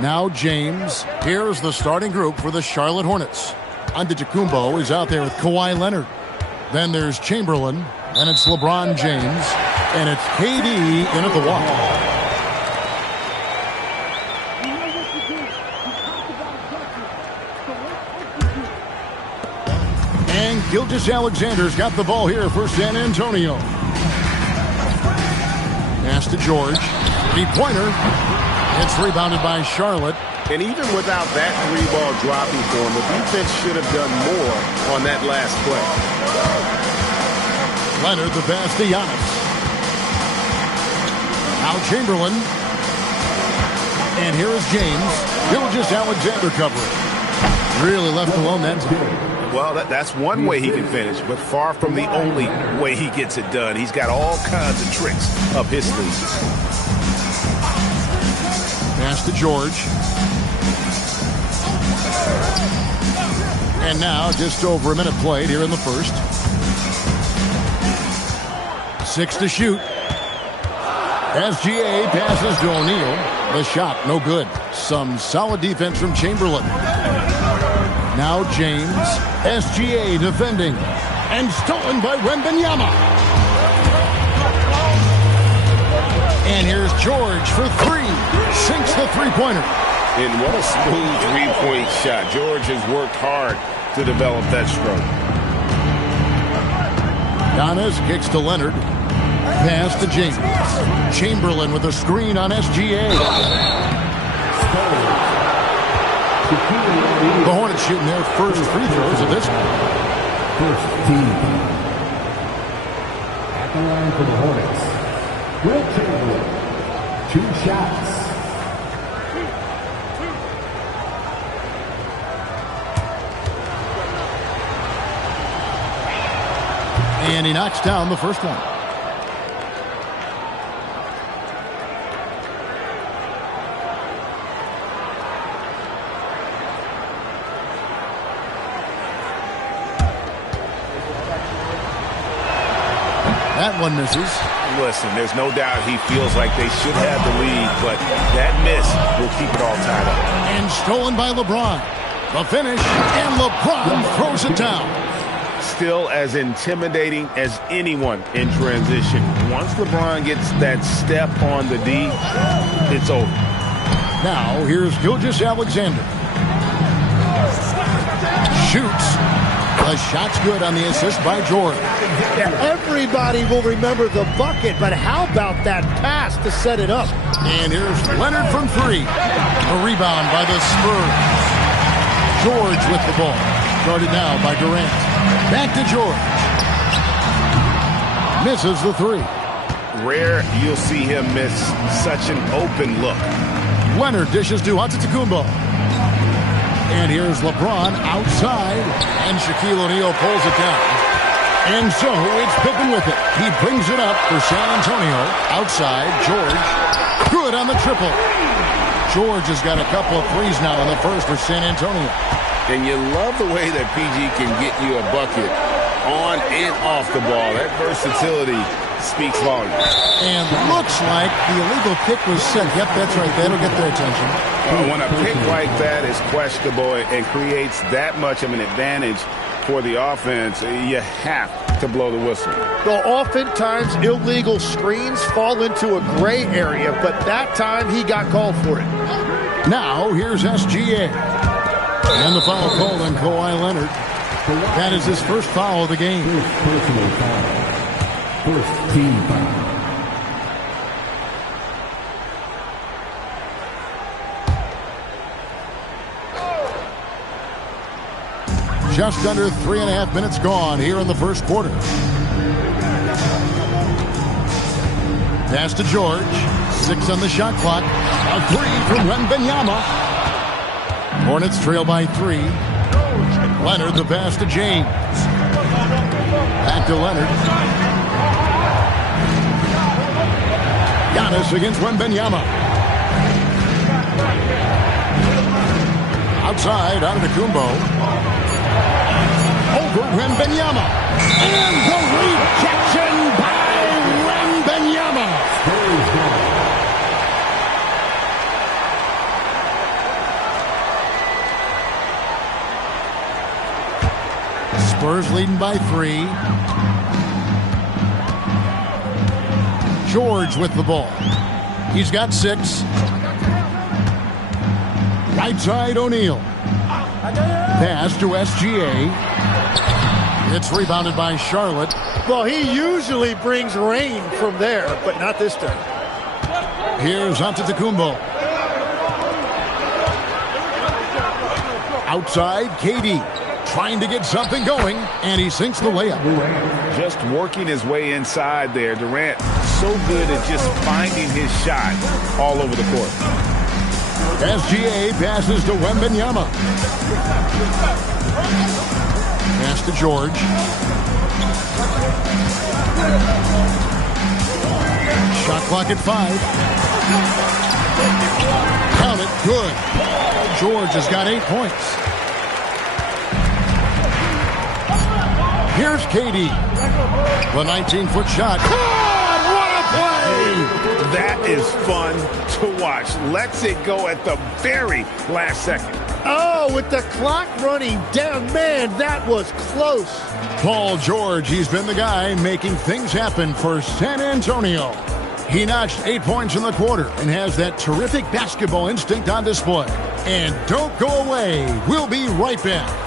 Now James. Here's the starting group for the Charlotte Hornets. Antetokounmpo is out there with Kawhi Leonard. Then there's Chamberlain. Then it's LeBron James. And it's KD in at the walk. And Gilgeous-Alexander's got the ball here for San Antonio. Pass to George. 3-pointer. It's rebounded by Charlotte. And even without that 3-ball dropping for him, the defense should have done more on that last play. Leonard, the pass to Giannis. Now Chamberlain. And here is James. Gilgeous-Alexander covering. Really left alone that time. Well, that's one way he can finish, but far from the only way he gets it done. He's got all kinds of tricks up his sleeve. Pass to George. And now just over a minute played here in the first. 6 to shoot. SGA passes to O'Neal. The shot, no good. Some solid defense from Chamberlain. Now James. SGA defending. And stolen by Wembanyama. And here's George for 3. Sinks the three-pointer. And what a smooth three-point shot. George has worked hard to develop that stroke. Giannis kicks to Leonard. Pass to James. Chamberlain with a screen on SGA. The Hornets shooting their first free throws of this one. First team. At the line for the Hornets, Will Chamberlain. 2 shots. And he knocks down the first one. That one misses. Listen, there's no doubt he feels like they should have the lead, but that miss will keep it all tied up. And stolen by LeBron. The finish, and LeBron throws it down. Still as intimidating as anyone in transition. Once LeBron gets that step on the D, it's over. Now, here's Gilgeous-Alexander. Shoots. The shot's good on the assist by George. Yeah, everybody will remember the bucket, but how about that pass to set it up? And here's Leonard from 3. A rebound by the Spurs. George with the ball. Guarded now by Durant. Back to George. Misses the 3. Rare you'll see him miss such an open look. Leonard dishes to Antetokounmpo. And here's LeBron outside. And Shaquille O'Neal pulls it down. And so it's Pippen with it. He brings it up for San Antonio. Outside, George. Good on the triple. George has got a couple of threes now in the first for San Antonio. And you love the way that PG can get you a bucket on and off the ball. That versatility speaks volumes. And looks like the illegal kick was set. Yep, that's right. That'll get their attention. When a pick like that is questionable and creates that much of an advantage for the offense, you have to blow the whistle. Well, oftentimes illegal screens fall into a gray area, but that time he got called for it. Now, here's SGA. And the foul called on Kawhi Leonard. That is his first foul of the game. Personal foul. First team foul. Just under 3.5 minutes gone here in the first quarter. Pass to George. 6 on the shot clock. A 3 from Wembanyama. Hornets trail by 3. Leonard, the pass to James. Back to Leonard. Giannis against Wembanyama. Outside, Antetokounmpo. Over Wembanyama. And the rejection by Wembanyama. Spurs leading by 3. George with the ball. He's got 6. Right side, O'Neal. Pass to SGA. It's rebounded by Charlotte. Well, he usually brings rain from there, but not this time. Here's Antetokounmpo. Outside, KD. Trying to get something going, and he sinks the layup. Just working his way inside there. Durant so good at just finding his shot all over the court. SGA passes to Wembanyama. Pass to George. Shot clock at 5. Count it. Good. George has got 8 points. Here's KD. The 19-foot shot. God, what a play! That is fun to watch. Lets it go at the very last second. Oh, with the clock running down, man, that was close. Paul George, he's been the guy making things happen for San Antonio. He notched 8 points in the quarter and has that terrific basketball instinct on display. And don't go away. We'll be right back.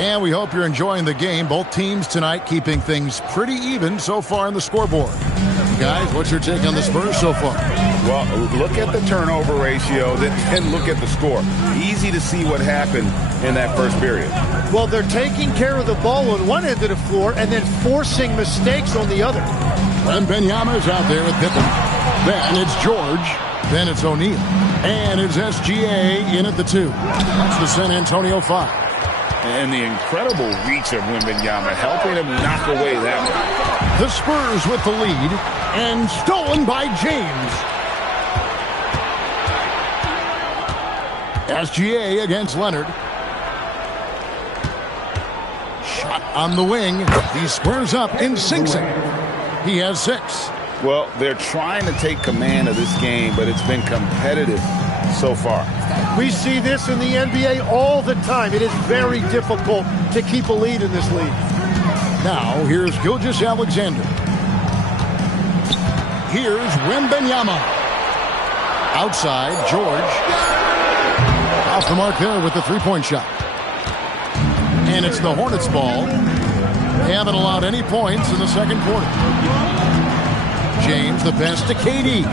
And we hope you're enjoying the game. Both teams tonight keeping things pretty even so far in the scoreboard. Guys, what's your take on the Spurs so far? Well, look at the turnover ratio, then look at the score. Easy to see what happened in that first period. Well, they're taking care of the ball on one end of the floor and then forcing mistakes on the other. Wembanyama's out there with Pippen. Then it's George. Then it's O'Neal. And it's SGA in at the 2. That's the San Antonio 5. And the incredible reach of Wembanyama helping him knock away that one. The Spurs with the lead and stolen by James. SGA against Leonard. Shot on the wing. He squares up and sinks it. He has 6. Well, they're trying to take command of this game, but it's been competitive so far. We see this in the NBA all the time. It is very difficult to keep a lead in this league. Now, here's Gilgeous-Alexander. Here's Wembanyama. Outside, George. Off the mark there with the three-point shot. And it's the Hornets' ball. They haven't allowed any points in the second quarter. James, the pass to KD.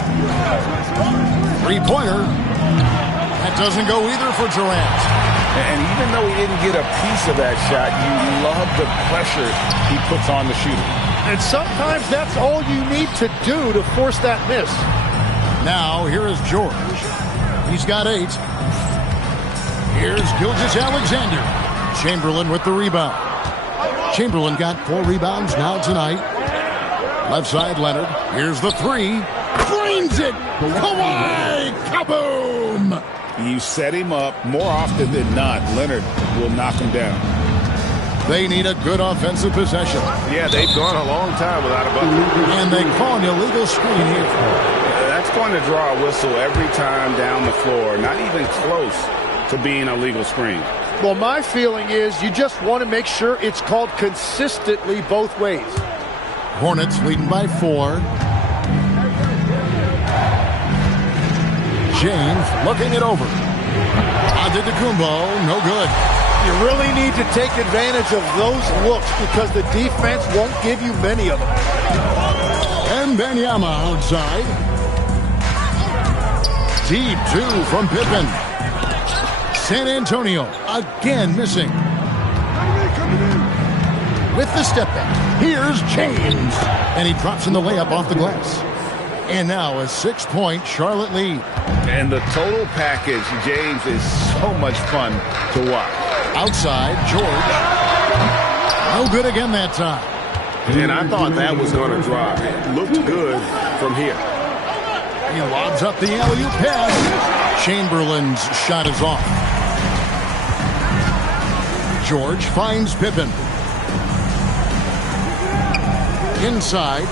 Three-pointer. That doesn't go either for Durant. And even though he didn't get a piece of that shot, you love the pressure he puts on the shooter. And sometimes that's all you need to do to force that miss. Now, here is George. He's got 8. Here's Gilgeous-Alexander. Chamberlain with the rebound. Chamberlain got 4 rebounds now tonight. Left side, Leonard. Here's the 3. Drains it. Kawhi. Kaboom. You set him up, more often than not, Leonard will knock him down. They need a good offensive possession. Yeah, they've gone a long time without a bucket. And they call an illegal screen here. That's going to draw a whistle every time down the floor. Not even close to being a legal screen. Well, my feeling is you just want to make sure it's called consistently both ways. Hornets leading by 4. James looking it over. Antetokounmpo, no good. You really need to take advantage of those looks because the defense won't give you many of them. And Wembanyama outside. Deep 2 from Pippen. San Antonio again missing. With the step back, here's James. And he drops in the layup off the glass. And now a 6-point Charlotte lead. And the total package, James, is so much fun to watch. Outside, George. No good again that time. And I thought that was going to drop. It looked good from here. He lobs up the alley-oop pass. Chamberlain's shot is off. George finds Pippen. Inside.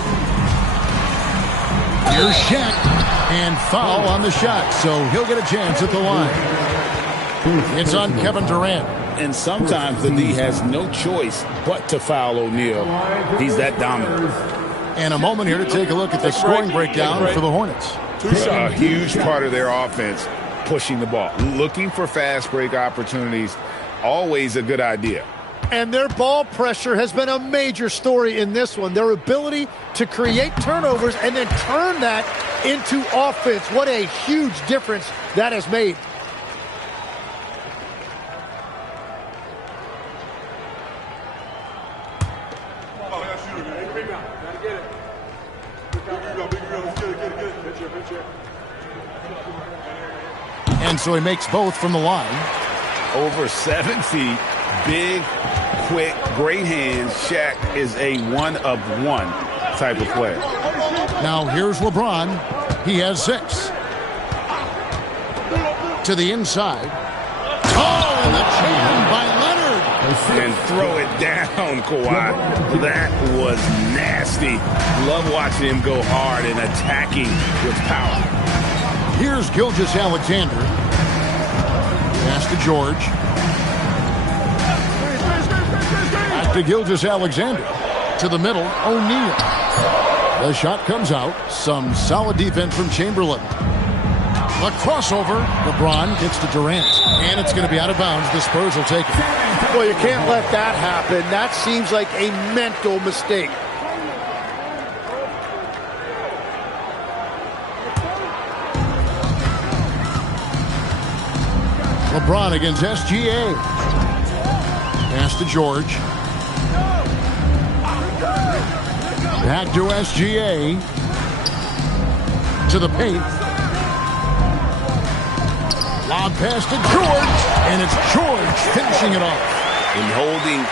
Here's Shaq. And foul on the shot, so he'll get a chance at the line. It's on Kevin Durant. And sometimes the D has no choice but to foul O'Neal. He's that dominant. And a moment here to take a look at the scoring breakdown for the Hornets. It's a huge part of their offense, pushing the ball. Looking for fast break opportunities, always a good idea. And their ball pressure has been a major story in this one. Their ability to create turnovers and then turn that into offense. What a huge difference that has made. And so he makes both from the line. Over 7 feet, big, quick, great hands. Shaq is a one-of-one type of player. Now here's LeBron. He has 6. To the inside. Oh, and the jam by Leonard. And throw it down, Kawhi. That was nasty. Love watching him go hard and attacking with power. Here's Gilgeous-Alexander. Pass to George. Back to Gilgeous-Alexander. To the middle, O'Neal. The shot comes out. Some solid defense from Chamberlain. A crossover. LeBron gets to Durant. And it's going to be out of bounds. The Spurs will take it. Well, you can't let that happen. That seems like a mental mistake. LeBron against SGA. Pass to George. Back to SGA. To the paint. Lob pass to George. And it's George finishing it off. And holding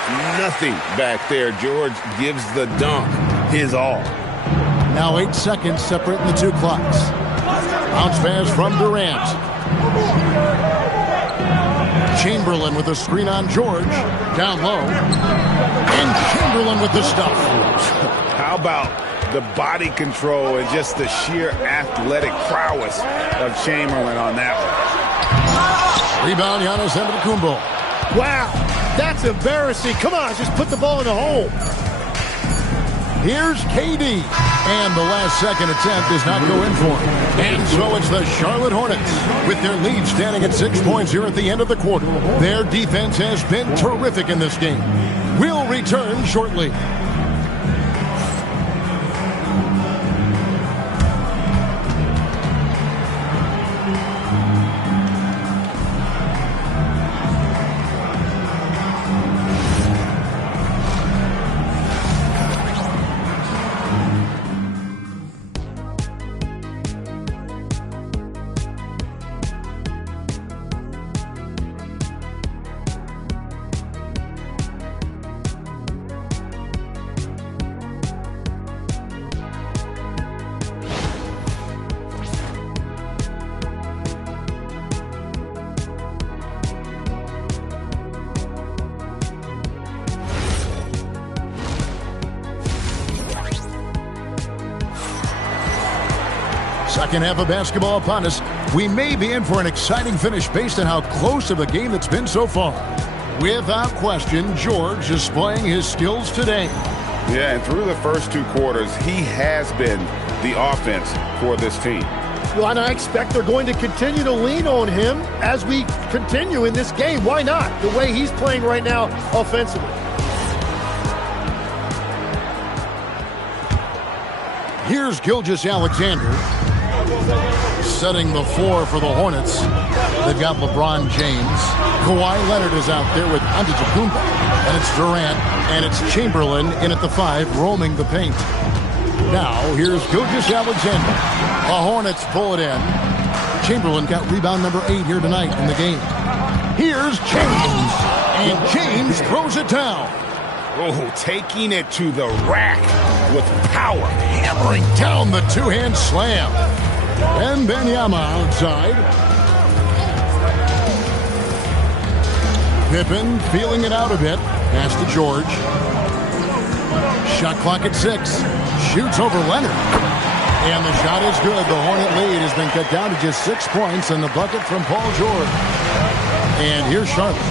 nothing back there. George gives the dunk his all. Now 8 seconds separating the two clocks. Bounce pass from Durant. Chamberlain with a screen on George. Down low. And Chamberlain with the stuff. How about the body control and just the sheer athletic prowess of Chamberlain on that one. Rebound, Giannis Antetokounmpo. Wow, that's embarrassing. Come on, just put the ball in the hole. Here's KD. And the last second attempt does not go in for him. And so it's the Charlotte Hornets with their lead standing at 6 points here at the end of the quarter. Their defense has been terrific in this game. We'll return shortly. Second half of basketball upon us. We may be in for an exciting finish based on how close of a game it's been so far. Without question, George is displaying his skills today. Yeah, and through the first 2 quarters, he has been the offense for this team. Well, and I expect they're going to continue to lean on him as we continue in this game. Why not? The way he's playing right now offensively. Here's Gilgeous-Alexander setting the floor for the Hornets. They've got LeBron James. Kawhi Leonard is out there with Antetokounmpo. And it's Durant and it's Chamberlain in at the 5 roaming the paint. Now here's Gilgeous-Alexander. The Hornets pull it in. Chamberlain got rebound number 8 here tonight in the game. Here's James. And James throws it down. Oh, taking it to the rack with power. Hammering down the two-hand slam. And Wembanyama outside. Pippen feeling it out a bit. Pass to George. Shot clock at 6. Shoots over Leonard. And the shot is good. The Hornet lead has been cut down to just 6 points and the bucket from Paul George. And here's Charlotte.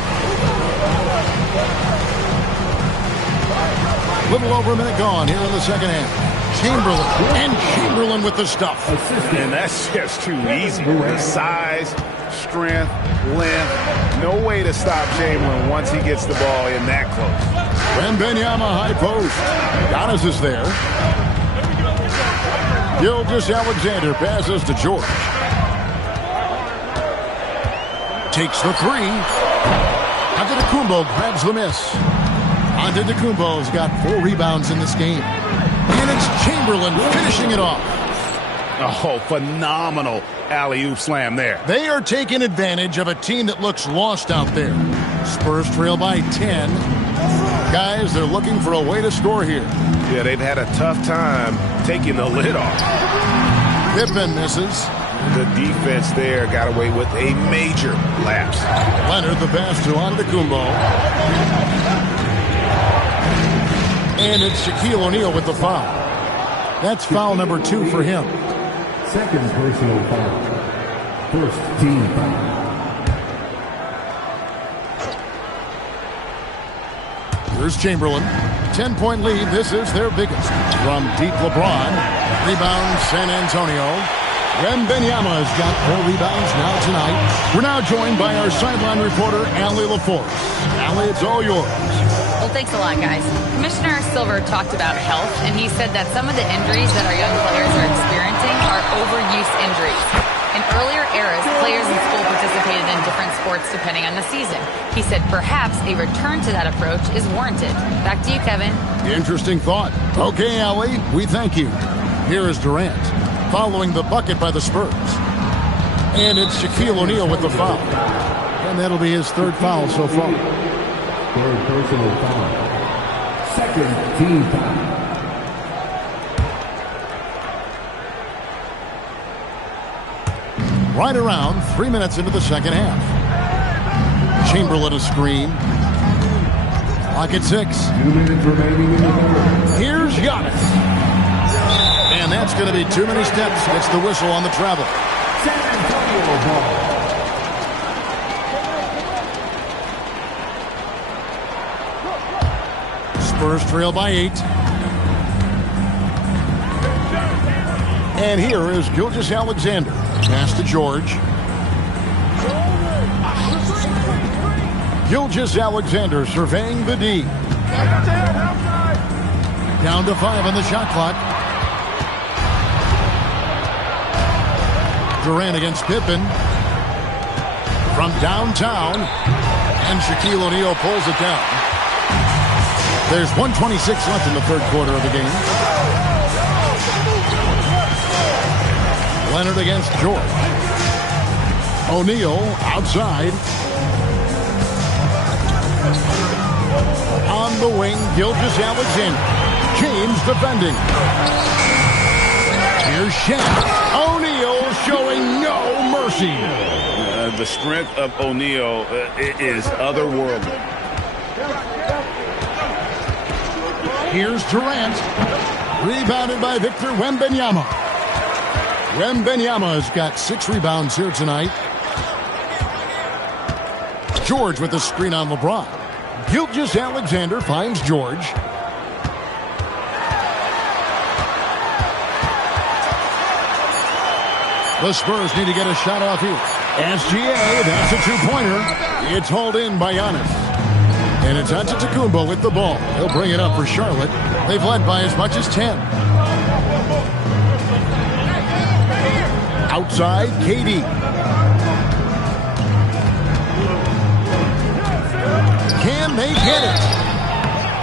Little over a minute gone here in the second half. Chamberlain with the stuff. And that's just too easy. The size, strength, length. No way to stop Chamberlain once he gets the ball in that close. Wembanyama high post. Giannis is there. Gilgeous-Alexander passes to George. Takes the 3. Antetokounmpo grabs the miss. Antetokounmpo's got 4 rebounds in this game. And it's Chamberlain finishing it off. Oh, phenomenal alley-oop slam there. They are taking advantage of a team that looks lost out there. Spurs trail by 10. Guys, they're looking for a way to score here. Yeah, they've had a tough time taking the lid off. Pippen misses. The defense there got away with a major lapse. Leonard the pass to Antetokounmpo. And it's Shaquille O'Neal with the foul. That's foul number 2 for him. Second personal foul. First team foul. Here's Chamberlain. 10-point lead. This is their biggest. From deep LeBron. Rebound San Antonio. Wembanyama has got 4 rebounds now tonight. We're now joined by our sideline reporter, Allie LaForce. Allie, it's all yours. Well, thanks a lot, guys. Commissioner Silver talked about health, and he said that some of the injuries that our young players are experiencing are overuse injuries. In earlier eras, players in school participated in different sports depending on the season. He said perhaps a return to that approach is warranted. Back to you, Kevin. Interesting thought. Okay, Allie, we thank you. Here is Durant, following the bucket by the Spurs. And it's Shaquille O'Neal with the foul. And that'll be his 3rd foul so far. Third personal foul. Second team foul. Right around 3 minutes into the second half. Chamberlain a screen. Clock at 6. 2 minutes remaining in the third. Here's Giannis. And that's going to be too many steps. Gets the whistle on the travel. San Antonio ball. Spurs trail by 8. And here is Gilgeous-Alexander. Pass to George. Gilgeous-Alexander surveying the D. Down to 5 on the shot clock. Durant against Pippen. From downtown. And Shaquille O'Neal pulls it down. There's 1:26 left in the 3rd quarter of the game. Leonard against George. O'Neal outside. On the wing, Gilgeous-Alexander. James defending. Here's Shaq. O'Neal showing no mercy. The strength of O'Neal is otherworldly. Here's Durant. Rebounded by Victor Wembanyama. Wembanyama's got 6 rebounds here tonight. George with the screen on LeBron. Gilgeous-Alexander finds George. The Spurs need to get a shot off here. SGA, that's a two-pointer. It's hauled in by Giannis. And it's Antetokounmpo with the ball. He'll bring it up for Charlotte. They've led by as much as 10. Outside, KD. Can they get it?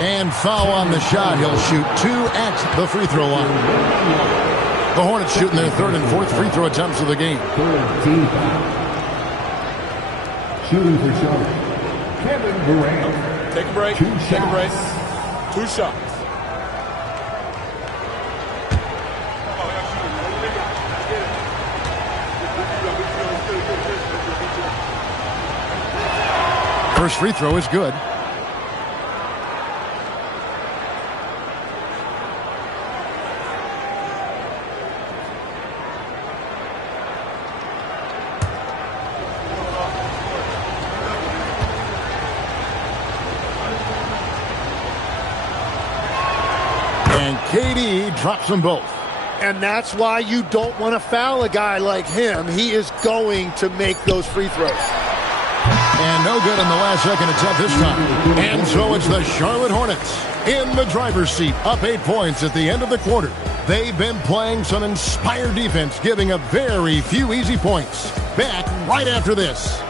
And foul on the shot. He'll shoot 2 at the free throw line. The Hornets shooting their 3rd and 4th free throw attempts of the game. Shooting for Charlotte, Kevin Durant. Take a break. Take a break. 2 shots. First free throw is good. And KD drops them both. And that's why you don't want to foul a guy like him. He is going to make those free throws. And no good in the last second attempt this time. And so it's the Charlotte Hornets in the driver's seat, up 8 points at the end of the quarter. They've been playing some inspired defense, giving up very few easy points. Back right after this.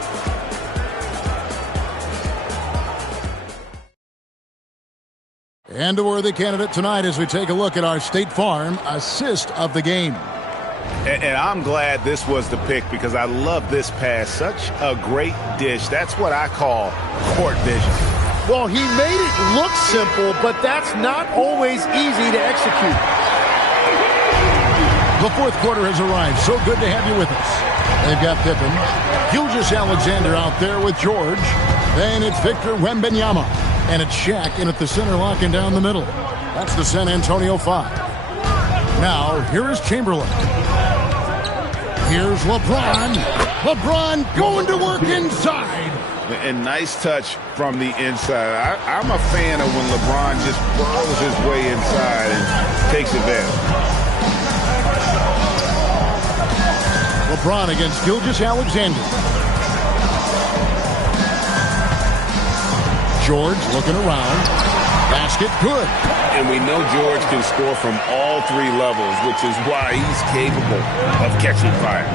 And a worthy candidate tonight as we take a look at our State Farm assist of the game. And I'm glad this was the pick because I love this pass. Such a great dish. That's what I call court vision. Well, he made it look simple, but that's not always easy to execute. The 4th quarter has arrived. So good to have you with us. They've got Pippen. Gilgeous-Alexander out there with George. Then it's Victor Wembanyama. And it's Shaq in at the center, locking down the middle. That's the San Antonio 5. Now, here is Chamberlain. Here's LeBron. LeBron going to work inside. And nice touch from the inside. I'm a fan of when LeBron just burrows his way inside and takes advantage. LeBron against Gilgeous-Alexander. George looking around. Basket good. And we know George can score from all 3 levels, which is why he's capable of catching fire.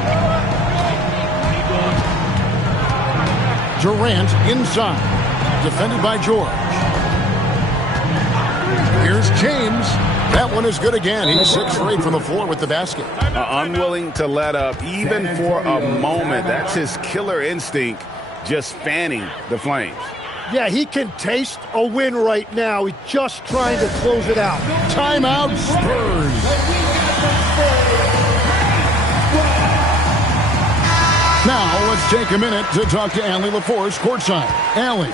Durant inside. Defended by George. Here's James. That one is good again. He's 6 for 8 from the floor with the basket. Unwilling to let up even for a moment. That's his killer instinct, just fanning the flames. Yeah, he can taste a win right now. He's just trying to close it out. Timeout, Spurs. Now, let's take a minute to talk to Allie LaForce courtside. Allie.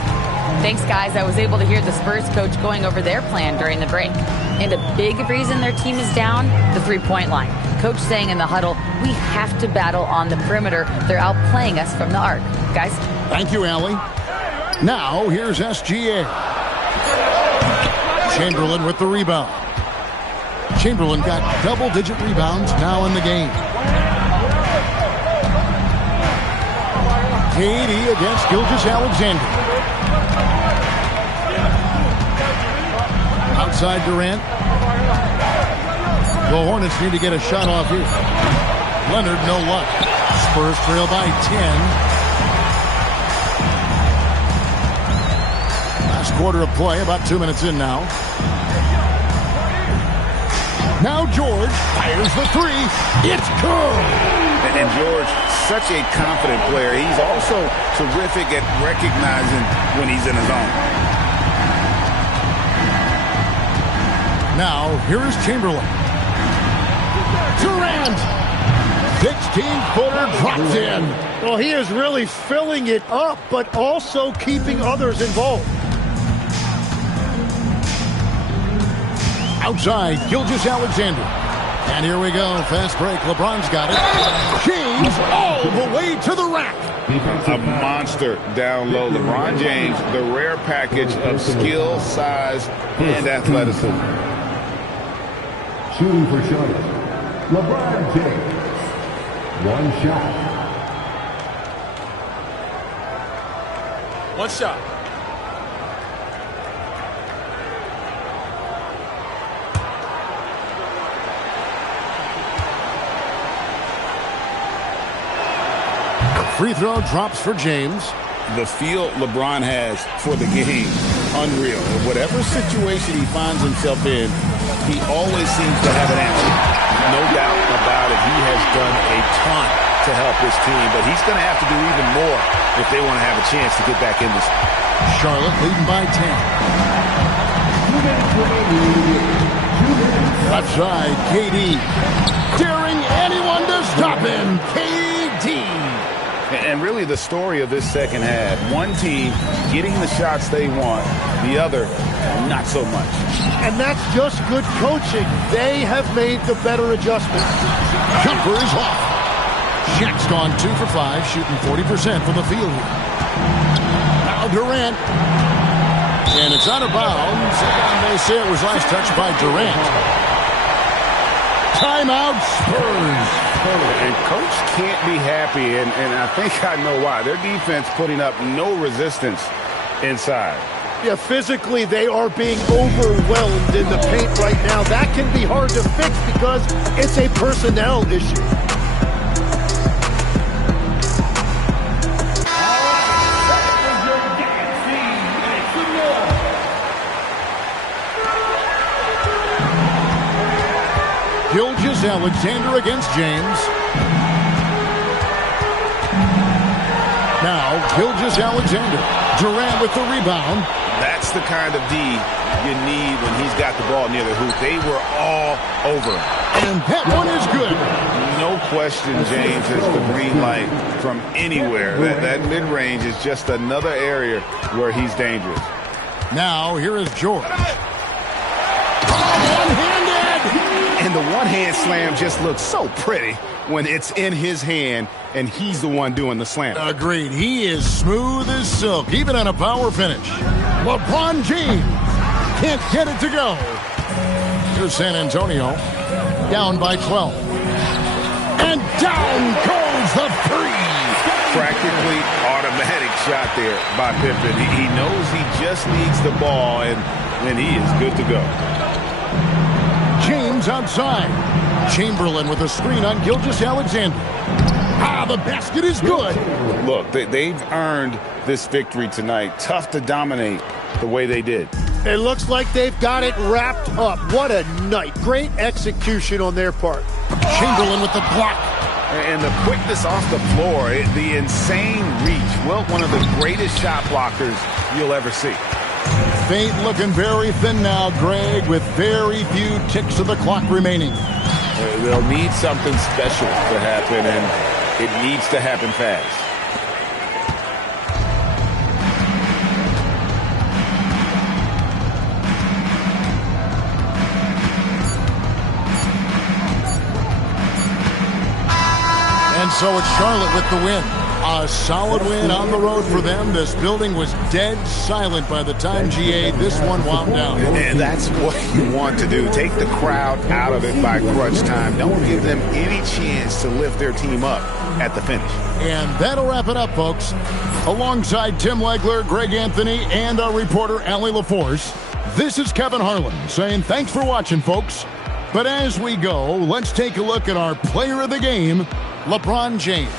Thanks, guys. I was able to hear the Spurs coach going over their plan during the break. And a big reason their team is down, the three-point line. Coach saying in the huddle, we have to battle on the perimeter. They're outplaying us from the arc. Guys? Thank you, Allie. Now, here's SGA. Chamberlain with the rebound. Chamberlain got double-digit rebounds now in the game. KD against Gilgeous-Alexander. Outside Durant. The Hornets need to get a shot off here. Leonard, no luck. Spurs trail by 10. Quarter of play, about 2 minutes in now. Now George fires the 3. It's good. And George, such a confident player. He's also terrific at recognizing when he's in his zone. Now, here is Chamberlain. Durant. 16-footer drops in. Well, he is really filling it up, but also keeping others involved. Outside, Gilgeous-Alexander. And here we go. Fast break. LeBron's got it. James all the way to the rack. A monster down low. LeBron James, the rare package of skill, size, and athleticism. Shooting for Charlotte, LeBron James. One shot. One shot. Free throw drops for James. The feel LeBron has for the game, unreal. In whatever situation he finds himself in, he always seems to have an answer. No doubt about it, he has done a ton to help his team, but he's going to have to do even more if they want to have a chance to get back in this. Charlotte leading by 10. Outside, KD. Daring anyone to stop him, KD. And really the story of this second half, one team getting the shots they want, the other not so much. And that's just good coaching. They have made the better adjustment. Jumper is off. Shaq's gone 2 for 5, shooting 40% from the field here. Now Durant. And it's out of bounds. And they say it was last touched by Durant. Timeout Spurs. And Coach can't be happy, and I think I know why. Their defense putting up no resistance inside. Yeah, physically they are being overwhelmed in the paint right now. That can be hard to fix because it's a personnel issue. Gilgeous-Alexander against James. Now Gilgeous-Alexander. Durant with the rebound. That's the kind of D you need when he's got the ball near the hoop. They were all over him. And that one is good. No question James has the green light from anywhere. That mid-range is just another area where he's dangerous. Now here is George. One-handed. And the one-hand slam just looks so pretty when it's in his hand and he's the one doing the slam. Agreed. He is smooth as silk, even on a power finish. LeBron James can't get it to go. Here's San Antonio, down by 12. And down goes the three. Practically automatic shot there by Pippen. He knows he just needs the ball, and he is good to go. James outside. Chamberlain with a screen on Gilgeous-Alexander. The basket is good. Look, they've earned this victory tonight. Tough to dominate the way they did. It looks like they've got it wrapped up. What a night. Great execution on their part. Chamberlain with the block. And the quickness off the floor, the insane reach. Well, one of the greatest shot blockers you'll ever see. Fate looking very thin now, Greg, with very few ticks of the clock remaining. They'll need something special to happen, and it needs to happen fast. And so it's Charlotte with the win. A solid win on the road for them. This building was dead silent by the time, GA, this one wound down. And that's what you want to do. Take the crowd out of it by crunch time. Don't give them any chance to lift their team up at the finish. And that'll wrap it up, folks. Alongside Tim Legler, Greg Anthony, and our reporter, Allie LaForce, this is Kevin Harlan saying thanks for watching, folks. But as we go, let's take a look at our player of the game, LeBron James.